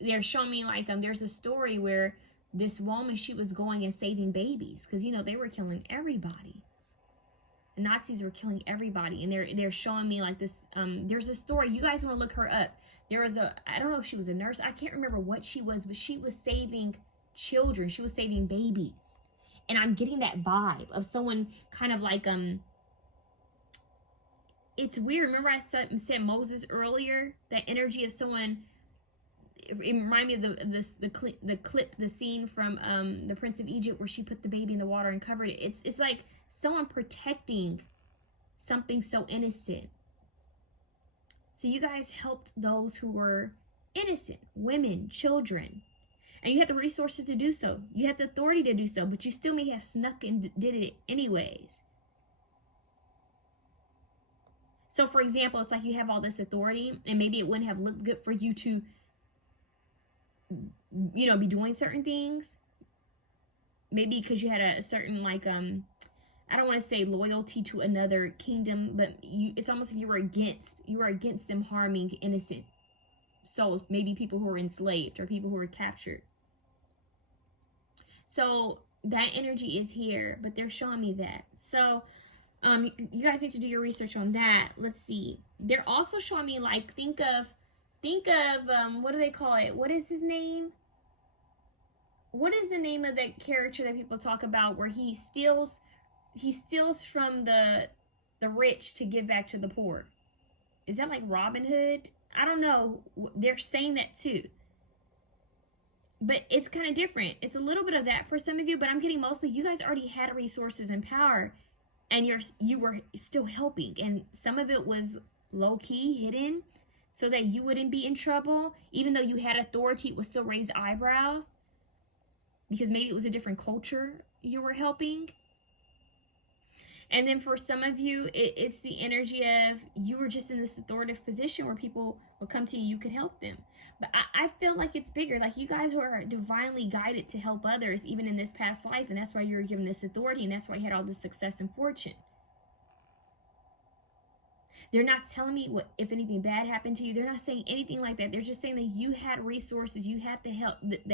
They're showing me like there's a story where this woman, she was going and saving babies because, you know, they were killing everybody. The Nazis were killing everybody, and they're showing me like this. There's a story. You guys want to look her up. There was I don't know if she was a nurse. I can't remember what she was, but she was saving children. She was saving babies. And I'm getting that vibe of someone kind of like, it's weird. Remember I said Moses earlier? That energy of someone, it reminded me of the scene from the Prince of Egypt where she put the baby in the water and covered it. It's like someone protecting something so innocent. So you guys helped those who were innocent, women, children. And you had the resources to do so. You had the authority to do so, but you still may have snuck and did it anyways. So for example, it's like you have all this authority and maybe it wouldn't have looked good for you to, you know, be doing certain things. Maybe because you had a certain like, I don't want to say loyalty to another kingdom, but it's almost like you were against them harming innocent souls, maybe people who were enslaved or people who were captured. So that energy is here, but they're showing me that. So you guys need to do your research on that. Let's see. They're also showing me like think of what do they call it? What is his name? What is the name of that character that people talk about where he steals from the rich to give back to the poor? Is that like Robin Hood? I don't know. They're saying that too. But it's kind of different. It's a little bit of that for some of you, but I'm getting mostly you guys already had resources and power and you were still helping. And some of it was low-key, hidden, so that you wouldn't be in trouble. Even though you had authority, it would still raise eyebrows because maybe it was a different culture you were helping. And then for some of you, it's the energy of you were just in this authoritative position where people would come to you, you could help them. But I feel like it's bigger. Like you guys were divinely guided to help others even in this past life. And that's why you were given this authority. And that's why you had all this success and fortune. They're not telling me what if anything bad happened to you. They're not saying anything like that. They're just saying that you had resources. You had the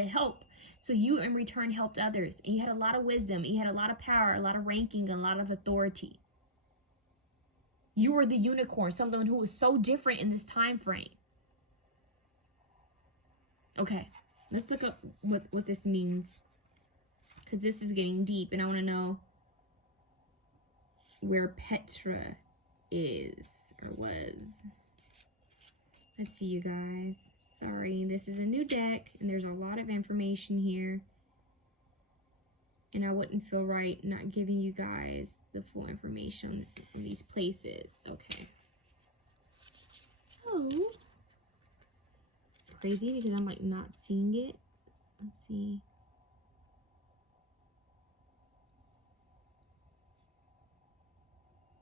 help. So you in return helped others. And you had a lot of wisdom. You had a lot of power, a lot of ranking, and a lot of authority. You were the unicorn, someone who was so different in this time frame. Okay, let's look up what this means. Because this is getting deep and I want to know where Petra is or was. Let's see, you guys. Sorry, this is a new deck and there's a lot of information here. And I wouldn't feel right not giving you guys the full information on these places. Okay. So, it's crazy because I'm like not seeing it. Let's see.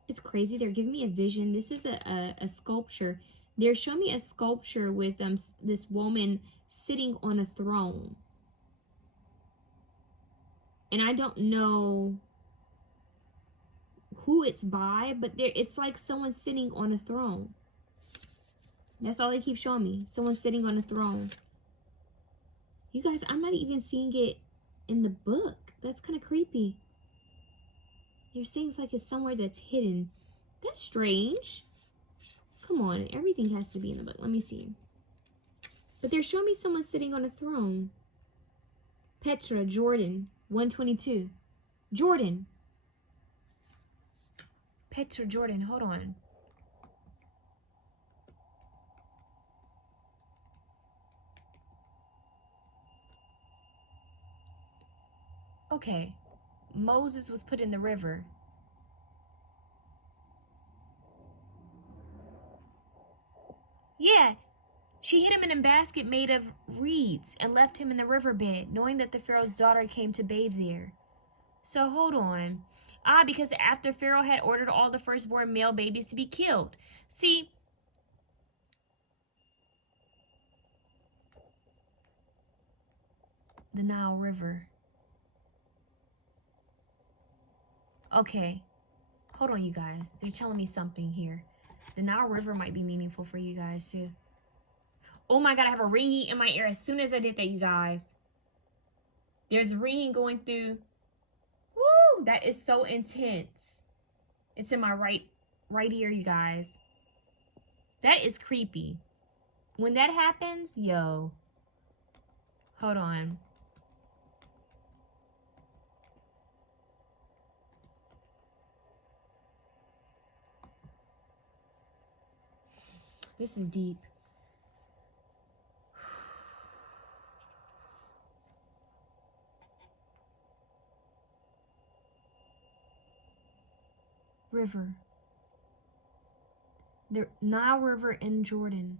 It's crazy. They're giving me a vision. This is a sculpture. They're showing me a sculpture with this woman sitting on a throne. And I don't know who it's by, but it's like someone sitting on a throne. That's all they keep showing me. Someone sitting on a throne. You guys, I'm not even seeing it in the book. That's kind of creepy. You're saying it's like it's somewhere that's hidden. That's strange. Come on, everything has to be in the book. Let me see. But they're showing me someone sitting on a throne. Petra, Jordan, 122. Jordan. Petra, Jordan, hold on. Okay. Moses was put in the river. Yeah. She hid him in a basket made of reeds and left him in the riverbed, knowing that the Pharaoh's daughter came to bathe there. So hold on. Because after Pharaoh had ordered all the firstborn male babies to be killed. See, the Nile River. Okay. Hold on, you guys. They're telling me something here. The Nile River might be meaningful for you guys, too. Oh my God, I have a ringing in my ear as soon as I did that, you guys. There's ringing going through. Woo! That is so intense. It's in my right here, you guys. That is creepy. When that happens, yo. Hold on. This is deep. River. The Nile River in Jordan.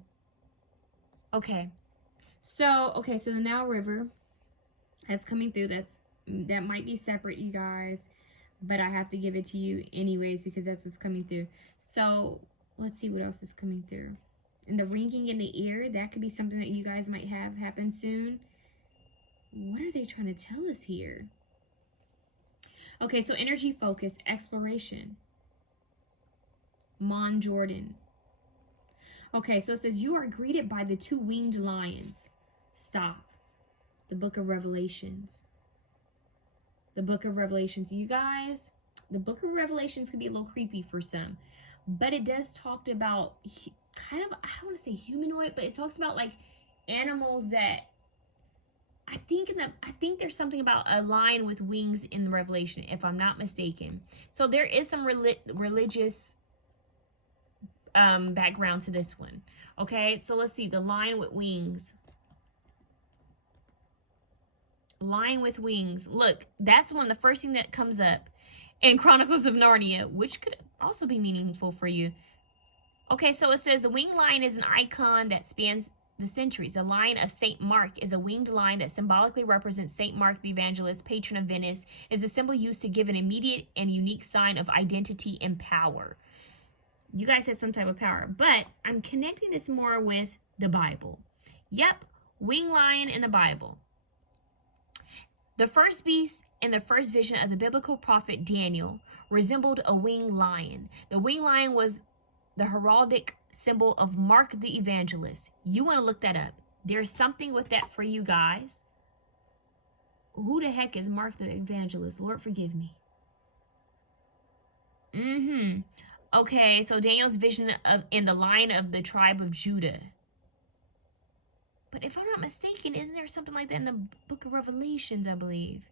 Okay. So the Nile River that's coming through, that might be separate, you guys, but I have to give it to you anyways because that's what's coming through. So let's see what else is coming through. And the ringing in the ear, that could be something that you guys might have happen soon. What are they trying to tell us here? Okay, so energy focus, exploration. Mon Jordan. Okay, so it says, you are greeted by the two winged lions. Stop. The book of Revelations. The book of Revelations. You guys, the book of Revelations can be a little creepy for some. But it does talk about kind of, I don't want to say humanoid, but it talks about like animals that I think there's something about a lion with wings in the Revelation, if I'm not mistaken. So there is some religious background to this one. Okay, so let's see. The lion with wings. Lion with wings. Look, that's the first thing that comes up in Chronicles of Narnia, which could also be meaningful for you. Okay, so it says the winged lion is an icon that spans the centuries. A lion of Saint Mark is a winged lion that symbolically represents Saint Mark the Evangelist, patron of Venice. Is a symbol used to give an immediate and unique sign of identity and power. You guys had some type of power, but I'm connecting this more with the Bible. Yep, winged lion in the Bible. The first beast in the first vision of the biblical prophet Daniel resembled a winged lion. The winged lion was the heraldic symbol of Mark the Evangelist. You want to look that up. There's something with that for you guys. Who the heck is Mark the Evangelist? Lord, forgive me. Okay, so Daniel's vision in the line of the tribe of Judah. But if I'm not mistaken, isn't there something like that in the book of Revelations, I believe?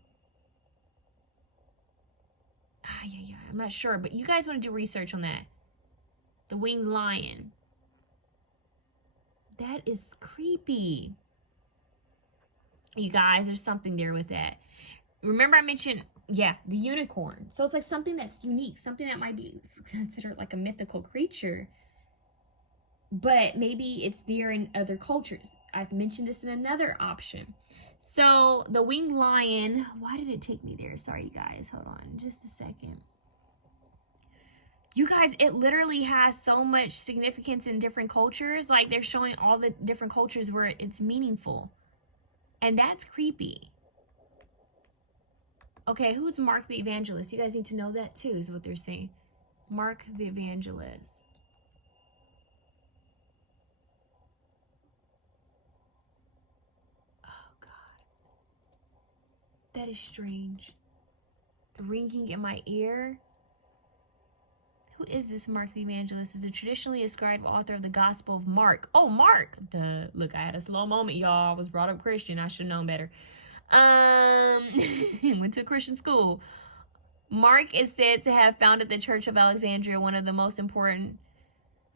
Yeah, I'm not sure. But you guys want to do research on that. The winged lion. That is creepy. You guys, there's something there with that. Remember I mentioned, the unicorn. So it's like something that's unique. Something that might be considered like a mythical creature. But maybe it's there in other cultures. I've mentioned this in another option. So the winged lion, why did it take me there? Sorry, you guys. Hold on just a second. You guys, it literally has so much significance in different cultures. Like they're showing all the different cultures where it's meaningful. And that's creepy. Okay, who's Mark the Evangelist? You guys need to know that too, is what they're saying. Mark the Evangelist. Oh, God. That is strange. The ringing in my ear. Who is this Mark the Evangelist? Is a traditionally ascribed author of the Gospel of Mark. Oh, Mark. Duh. Look, I had a slow moment, y'all. I was brought up Christian. I should have known better. Went to a Christian school. Mark is said to have founded the Church of Alexandria, one of the most important.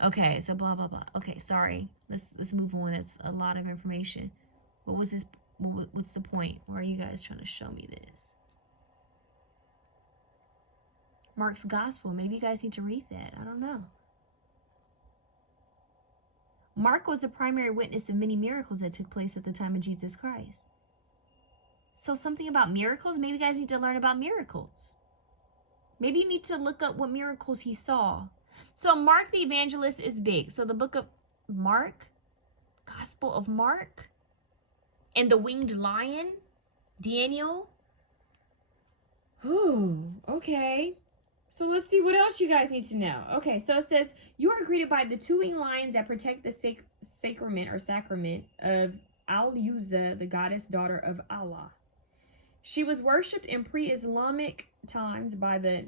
Okay, so blah blah blah. Okay, sorry. Let's move on. That's a lot of information. What was this? What's the point? Why are you guys trying to show me this? Mark's Gospel. Maybe you guys need to read that. I don't know. Mark was a primary witness of many miracles that took place at the time of Jesus Christ. So something about miracles? Maybe you guys need to learn about miracles. Maybe you need to look up what miracles he saw. So Mark the Evangelist is big. So the book of Mark, Gospel of Mark, and the Winged Lion, Daniel. Ooh, okay. So let's see what else you guys need to know. Okay, so it says, you are greeted by the two winged lions that protect the sacrament of Al-Uzza, the goddess daughter of Allah. She was worshipped in pre-Islamic times by the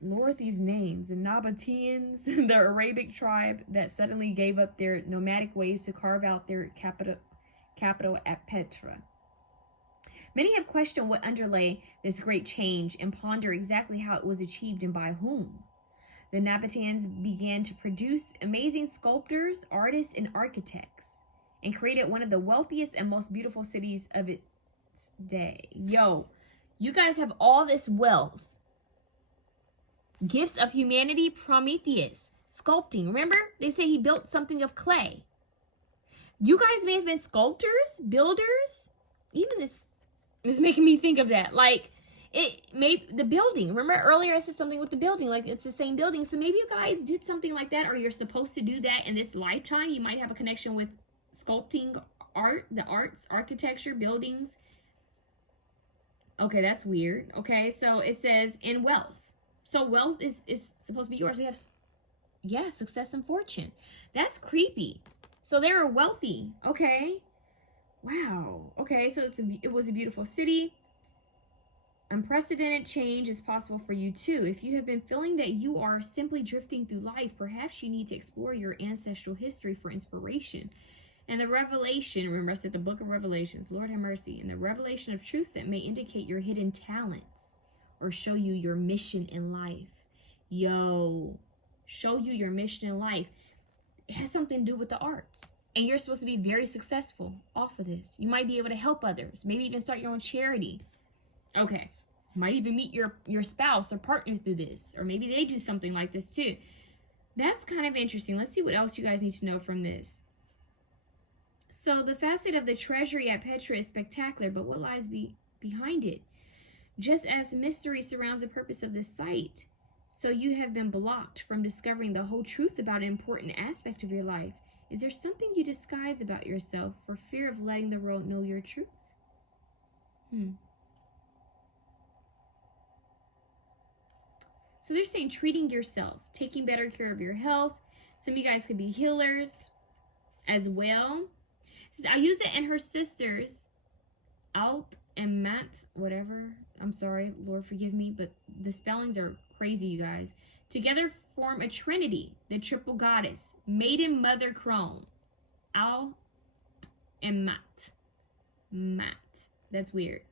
Lord, these names, the Nabateans, the Arabic tribe that suddenly gave up their nomadic ways to carve out their capital at Petra. Many have questioned what underlay this great change and ponder exactly how it was achieved and by whom. The Nabateans began to produce amazing sculptors, artists, and architects, and created one of the wealthiest and most beautiful cities of its day. Yo, you guys have all this wealth. Gifts of humanity, Prometheus, sculpting. Remember, they say he built something of clay. You guys may have been sculptors, builders. Even this is making me think of that. Like, it made the building. Remember earlier I said something with the building, like it's the same building. So maybe you guys did something like that, or you're supposed to do that in this lifetime. You might have a connection with sculpting, art, the arts, architecture, buildings. Okay, that's weird. Okay, so it says in wealth. So wealth is supposed to be yours. We have, yeah, success and fortune. That's creepy. So they were wealthy. Okay. Wow. Okay, so it was a beautiful city. Unprecedented change is possible for you too. If you have been feeling that you are simply drifting through life, perhaps you need to explore your ancestral history for inspiration. And the revelation, remember I said the book of Revelations, Lord have mercy, and the revelation of truths that may indicate your hidden talents or show you your mission in life. Yo, show you your mission in life. It has something to do with the arts. And you're supposed to be very successful off of this. You might be able to help others. Maybe even start your own charity. Okay. Might even meet your spouse or partner through this. Or maybe they do something like this too. That's kind of interesting. Let's see what else you guys need to know from this. So the facet of the treasury at Petra is spectacular, but what lies behind it? Just as mystery surrounds the purpose of this site, so you have been blocked from discovering the whole truth about an important aspect of your life. Is there something you disguise about yourself for fear of letting the world know your truth? So they're saying treating yourself, taking better care of your health. Some of you guys could be healers as well. I use it in her sisters, Alt and Matt, whatever. I'm sorry, Lord forgive me, but the spellings are crazy, you guys. Together form a trinity, the triple goddess, maiden mother crone, Alt and Matt. Matt. That's weird.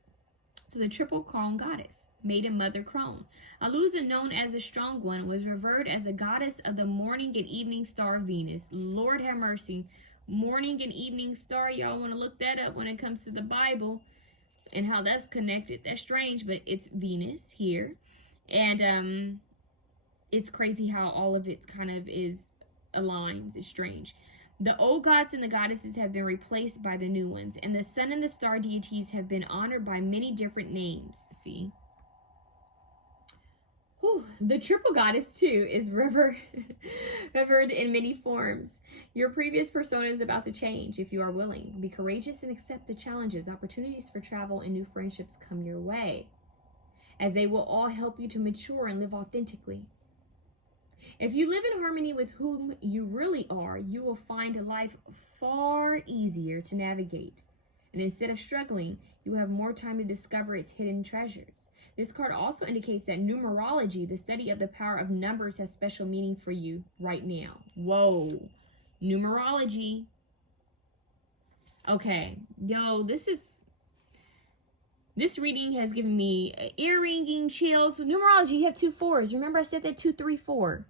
So the triple crone goddess, maiden mother crone. Aluza, known as the strong one, was revered as a goddess of the morning and evening star Venus. Lord have mercy. Morning and evening star, y'all want to look that up when it comes to the Bible and how that's connected. That's strange, but it's Venus here. And it's crazy how all of it kind of aligns. It's strange. The old gods and the goddesses have been replaced by the new ones, and the sun and the star deities have been honored by many different names. See? Whew. The triple goddess, too, is revered in many forms. Your previous persona is about to change if you are willing. Be courageous and accept the challenges. Opportunities for travel and new friendships come your way, as they will all help you to mature and live authentically. If you live in harmony with whom you really are, you will find life far easier to navigate. And instead of struggling, you have more time to discover its hidden treasures. This card also indicates that numerology, the study of the power of numbers, has special meaning for you right now. Whoa. Numerology. Okay. Yo, this reading has given me ear-ringing chills. Numerology, you have 2 4s. Remember I said that 2, 3, 4.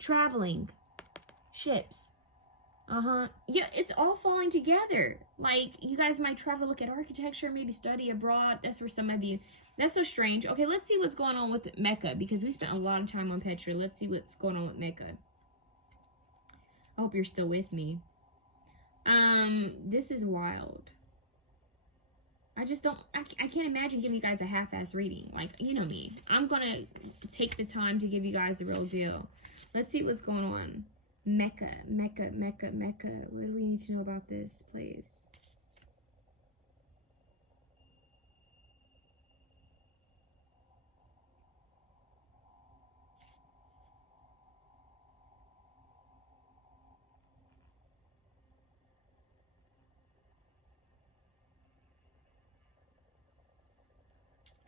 Traveling. Ships. Yeah, it's all falling together. Like, you guys might travel, look at architecture, maybe study abroad. That's for some of you. That's so strange. Okay, let's see what's going on with Mecca, because we spent a lot of time on Petra. Let's see what's going on with Mecca. I hope you're still with me. This is wild. I just don't, I can't imagine giving you guys a half-ass reading. Like, you know me. I'm gonna take the time to give you guys the real deal. Let's see what's going on. Mecca. What do we need to know about this place?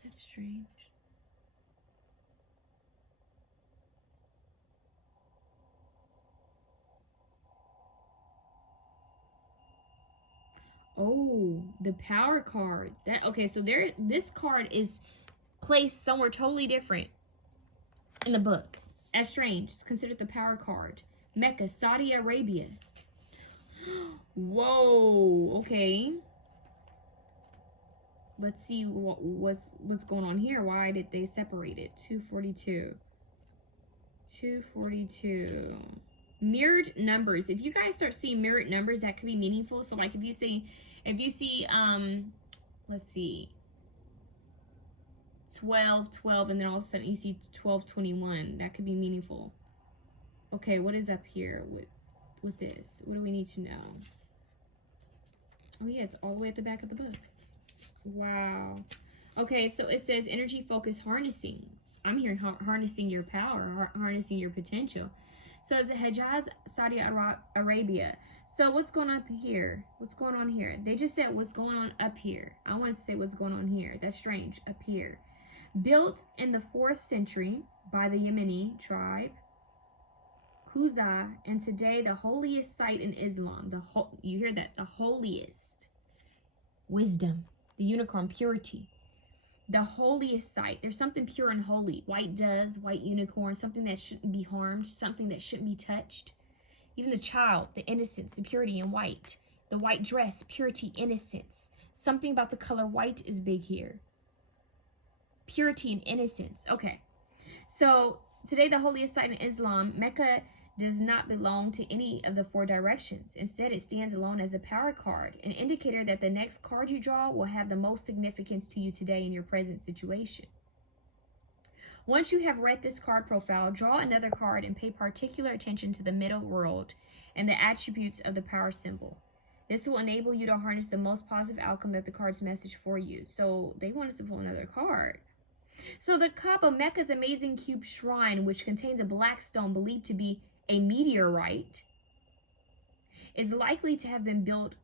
That's strange. Oh, the power card. Okay, so this card is placed somewhere totally different in the book. As strange. It's considered the power card. Mecca, Saudi Arabia. Whoa, okay. Let's see what's going on here. Why did they separate it? 242. 242. Mirrored numbers. If you guys start seeing mirrored numbers, that could be meaningful. So like if you see let's see, 12 and then all of a sudden you see 1221, that could be meaningful. Okay, what is up here with this? What do we need to know? Oh yeah, it's all the way at the back of the book. Wow. Okay, so it says energy focus harnessing. I'm hearing harnessing your power, harnessing your potential. So it's Hejaz, Saudi Arabia. So what's going on up here? What's going on here? They just said what's going on up here. I wanted to say what's going on here. That's strange. Up here. Built in the 4th century by the Yemeni tribe, Kuza, and today the holiest site in Islam. You hear that? The holiest. Wisdom. The unicorn, purity. The holiest site. There's something pure and holy. White doves, white unicorn, something that shouldn't be harmed, something that shouldn't be touched. Even the child, the innocence, the purity in white. The white dress, purity, innocence. Something about the color white is big here. Purity and innocence. Okay. So today the holiest site in Islam, Mecca, does not belong to any of the 4 directions. Instead, it stands alone as a power card, an indicator that the next card you draw will have the most significance to you today in your present situation. Once you have read this card profile, draw another card and pay particular attention to the middle world and the attributes of the power symbol. This will enable you to harness the most positive outcome of the card's message for you. So they want us to pull another card. So the Kaaba, Mecca's amazing cube shrine, which contains a black stone believed to be a meteorite, is likely to have been built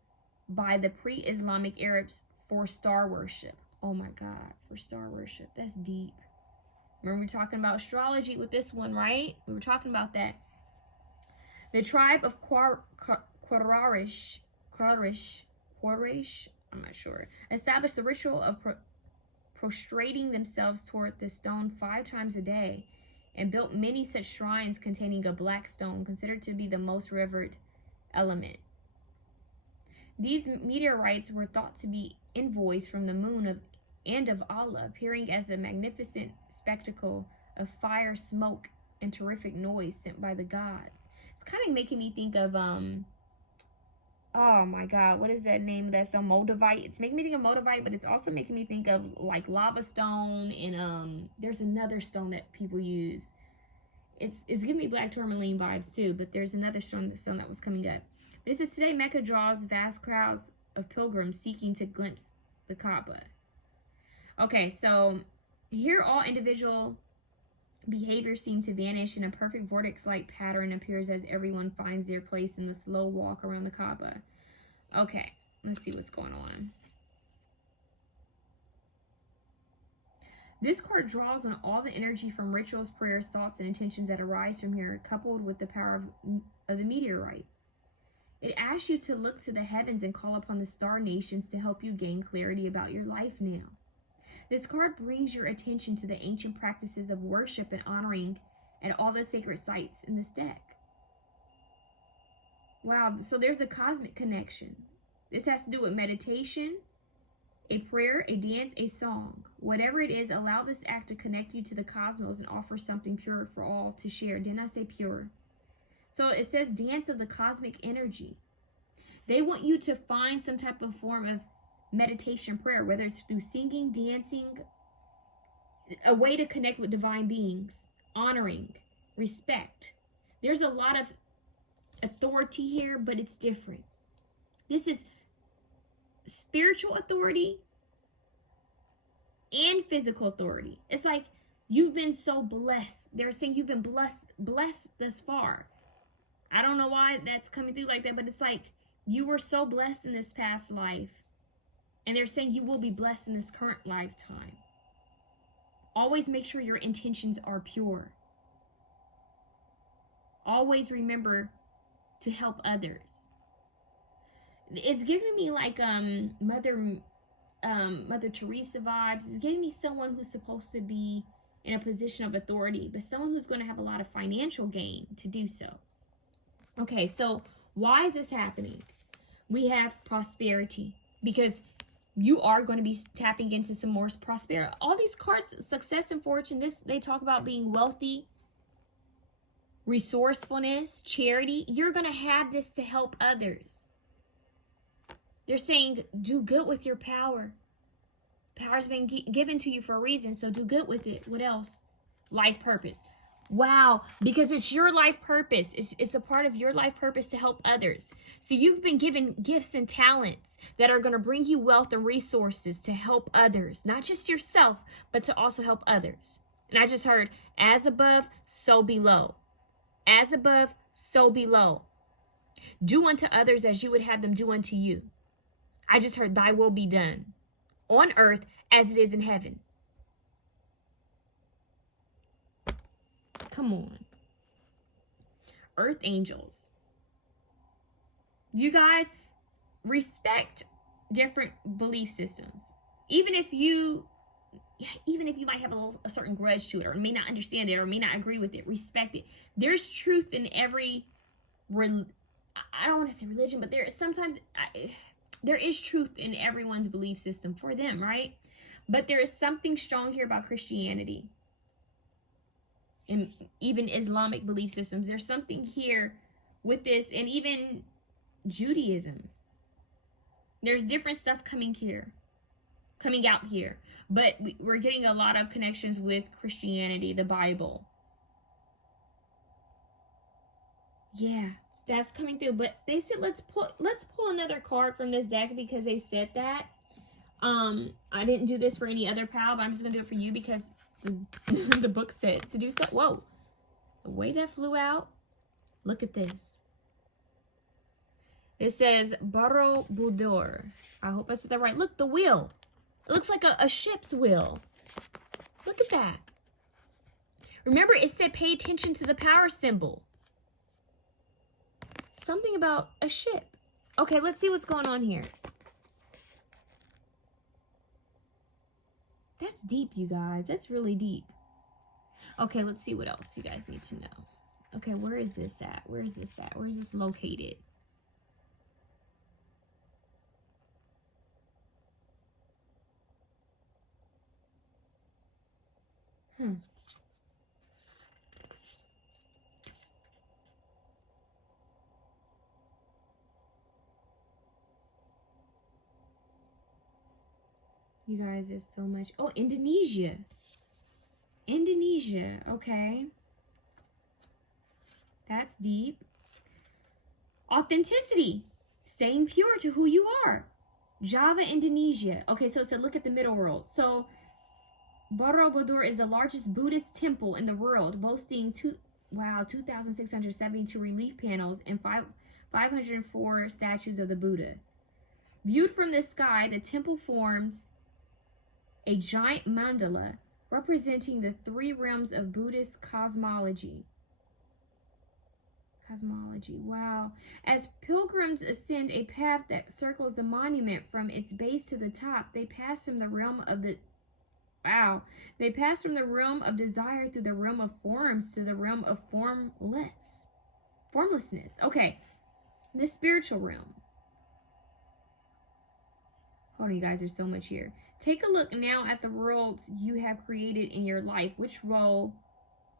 by the pre-Islamic Arabs for star worship. Oh my God, for star worship. That's deep. Remember we were talking about astrology with this one, right? We were talking about that. The tribe of Quraysh, I'm not sure, established the ritual of prostrating themselves toward the stone 5 times a day, and built many such shrines containing a black stone, considered to be the most revered element. These meteorites were thought to be envoys from the moon and of Allah, appearing as a magnificent spectacle of fire, smoke, and terrific noise sent by the gods. It's kind of making me think of, oh my God, what is that name of that stone? Moldavite. It's making me think of Moldavite, but it's also making me think of like lava stone, and there's another stone that people use. It's giving me black tourmaline vibes too, but there's another stone that was coming up. But it says today Mecca draws vast crowds of pilgrims seeking to glimpse the Kaaba. Okay, so here all individual Behaviors seem to vanish, and a perfect vortex-like pattern appears as everyone finds their place in the slow walk around the Kaaba. Okay, let's see what's going on. This card draws on all the energy from rituals, prayers, thoughts, and intentions that arise from here, coupled with the power of the meteorite. It asks you to look to the heavens and call upon the star nations to help you gain clarity about your life now. This card brings your attention to the ancient practices of worship and honoring at all the sacred sites in this deck. Wow, so there's a cosmic connection. This has to do with meditation, a prayer, a dance, a song. Whatever it is, allow this act to connect you to the cosmos and offer something pure for all to share. Didn't I say pure? So it says dance of the cosmic energy. They want you to find some type of form of meditation prayer, whether it's through singing, dancing, a way to connect with divine beings, honoring, respect. There's a lot of authority here, but it's different. This is spiritual authority and physical authority. It's like you've been so blessed. They're saying you've been blessed thus far. I don't know why that's coming through like that, but it's like you were so blessed in this past life. And they're saying you will be blessed in this current lifetime. Always make sure your intentions are pure. Always remember to help others. It's giving me like Mother Teresa vibes. It's giving me someone who's supposed to be in a position of authority, but someone who's going to have a lot of financial gain to do so. Okay, so why is this happening? We have prosperity, because you are going to be tapping into some more prosperity. All these cards, success and fortune, they talk about being wealthy, resourcefulness, charity. You're going to have this to help others. They're saying do good with your power. Power's been given to you for a reason, so do good with it. What else? Life purpose. Wow, because it's your life purpose. It's a part of your life purpose to help others. So you've been given gifts and talents that are going to bring you wealth and resources to help others. Not just yourself, but to also help others. And I just heard, as above, so below. As above, so below. Do unto others as you would have them do unto you. I just heard, thy will be done on earth as it is in heaven. Come on. Earth angels. You guys respect different belief systems. Even if you might have a certain grudge to it, or may not understand it, or may not agree with it, respect it. There's truth in every, I don't want to say religion, but there is truth in everyone's belief system for them, right? But there is something strong here about Christianity. And even Islamic belief systems, there's something here with this, and even Judaism. There's different stuff coming out here, but we're getting a lot of connections with Christianity, the Bible. Yeah, that's coming through. But they said let's pull another card from this deck, because they said that. I didn't do this for any other pal, but I'm just gonna do it for you because the book said to do so. Whoa, the way that flew out. Look at this. It says Borobudur. I hope I said that right. Look, the wheel. It looks like a ship's wheel. Look at that. Remember, it said pay attention to the power symbol. Something about a ship. Okay, let's see what's going on here. That's deep, you guys. That's really deep. Okay, let's see what else you guys need to know. Okay, where is this at? Where is this at? Where is this located? You guys, there's so much. Oh, Indonesia. Indonesia. Okay. That's deep. Authenticity. Staying pure to who you are. Java, Indonesia. Okay, so it said look at the middle world. So Borobudur is the largest Buddhist temple in the world, boasting 2,672 relief panels and 504 statues of the Buddha. Viewed from the sky, the temple forms a giant mandala representing the three realms of Buddhist cosmology. Wow. As pilgrims ascend a path that circles the monument from its base to the top, they pass from the realm of They pass from the realm of desire through the realm of forms to the realm of formlessness. Okay, the spiritual realm. Hold on, you guys, there's so much here. Take a look now at the worlds you have created in your life. Which role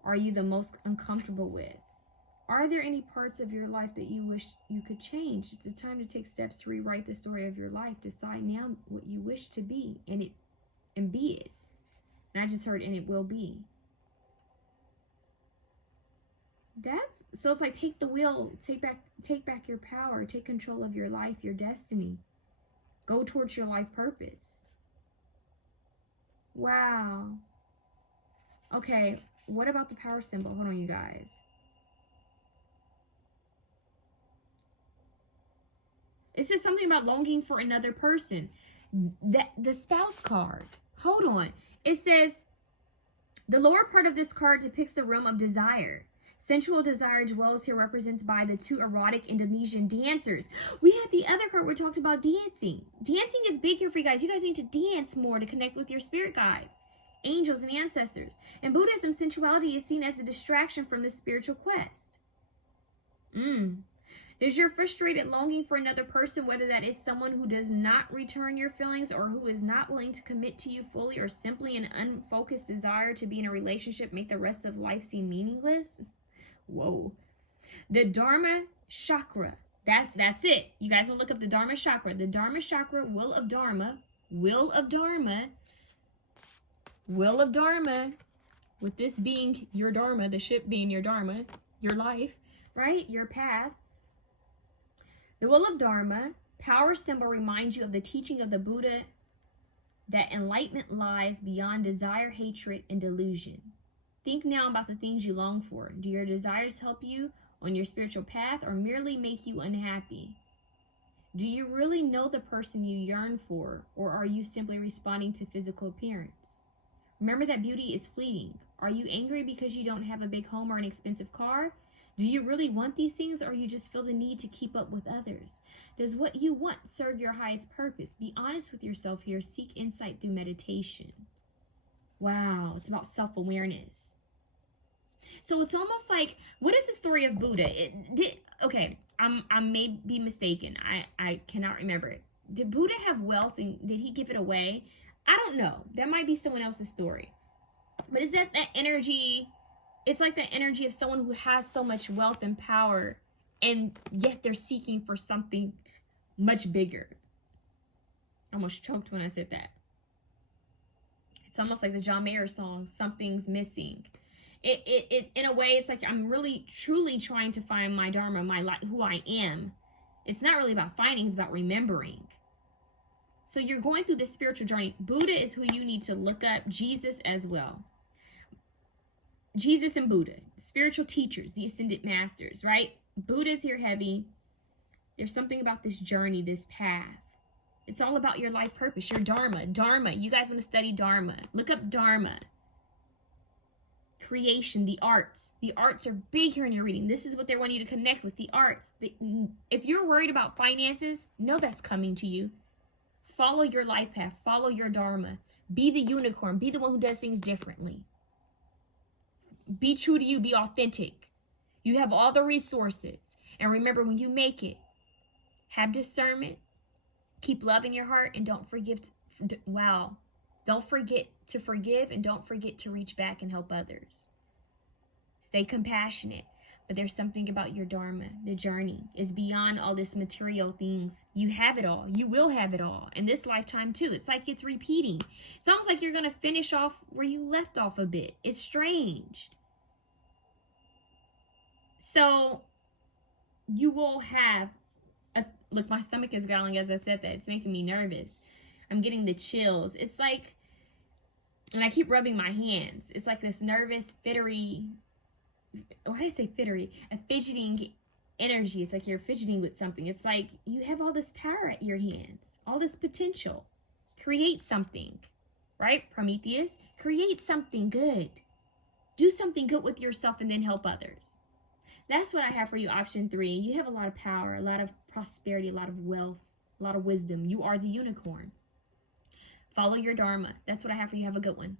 are you the most uncomfortable with? Are there any parts of your life that you wish you could change? It's a time to take steps to rewrite the story of your life. Decide now what you wish to be and be it. And I just heard, and it will be. So it's like, take the wheel, take back your power, take control of your life, your destiny. Go towards your life purpose. Wow. Okay, what about the power symbol? Hold on, you guys. It says something about longing for another person. The spouse card. Hold on. It says, the lower part of this card depicts the realm of desire. Sensual desire dwells here, represented by the two erotic Indonesian dancers. We had the other card where we talked about dancing. Dancing is big here for you guys. You guys need to dance more to connect with your spirit guides, angels, and ancestors. In Buddhism, sensuality is seen as a distraction from the spiritual quest. Is your frustrated longing for another person, whether that is someone who does not return your feelings or who is not willing to commit to you fully, or simply an unfocused desire to be in a relationship, make the rest of life seem meaningless? Whoa. The Dharma chakra. That's it. You guys want to look up the Dharma chakra. The Dharma chakra, will of Dharma, with this being your Dharma, the ship being your Dharma, your life, right? Your path. The will of Dharma, power symbol, reminds you of the teaching of the Buddha that enlightenment lies beyond desire, hatred, and delusion. Think now about the things you long for. Do your desires help you on your spiritual path or merely make you unhappy? Do you really know the person you yearn for, or are you simply responding to physical appearance? Remember that beauty is fleeting. Are you angry because you don't have a big home or an expensive car? Do you really want these things, or you just feel the need to keep up with others? Does what you want serve your highest purpose? Be honest with yourself here. Seek insight through meditation. Wow, it's about self-awareness. So it's almost like, what is the story of Buddha? Okay, I may be mistaken. I cannot remember it. Did Buddha have wealth and did he give it away? I don't know. That might be someone else's story. But is that energy? It's like the energy of someone who has so much wealth and power, and yet they're seeking for something much bigger. I almost choked when I said that. It's almost like the John Mayer song, Something's Missing. It in a way, it's like I'm really, truly trying to find my Dharma, my life, who I am. It's not really about finding, it's about remembering. So you're going through this spiritual journey. Buddha is who you need to look up. Jesus as well. Jesus and Buddha, spiritual teachers, the ascended masters, right? Buddha's here heavy. There's something about this journey, this path. It's all about your life purpose, your Dharma. Dharma, you guys want to study Dharma. Look up Dharma. Creation, the arts. The arts are big here in your reading. This is what they want you to connect with, the arts. If you're worried about finances, know that's coming to you. Follow your life path. Follow your Dharma. Be the unicorn. Be the one who does things differently. Be true to you. Be authentic. You have all the resources. And remember, when you make it, have discernment. Keep love in your heart. And don't forget to forgive, and don't forget to reach back and help others. Stay compassionate. But there's something about your Dharma. The journey is beyond all this material things. You have it all. You will have it all in this lifetime too. It's like it's repeating. It's almost like you're going to finish off where you left off a bit. It's strange. So you will have look, my stomach is growling as I said that. It's making me nervous. I'm getting the chills. It's like And I keep rubbing my hands. It's like this nervous, fidgety, why did I say fidgery? A fidgeting energy. It's like you're fidgeting with something. It's like you have all this power at your hands, all this potential. Create something, right? Prometheus, create something good. Do something good with yourself and then help others. That's what I have for you, option 3. You have a lot of power, a lot of prosperity, a lot of wealth, a lot of wisdom. You are the unicorn. Follow your dharma. That's what I have for you. Have a good one.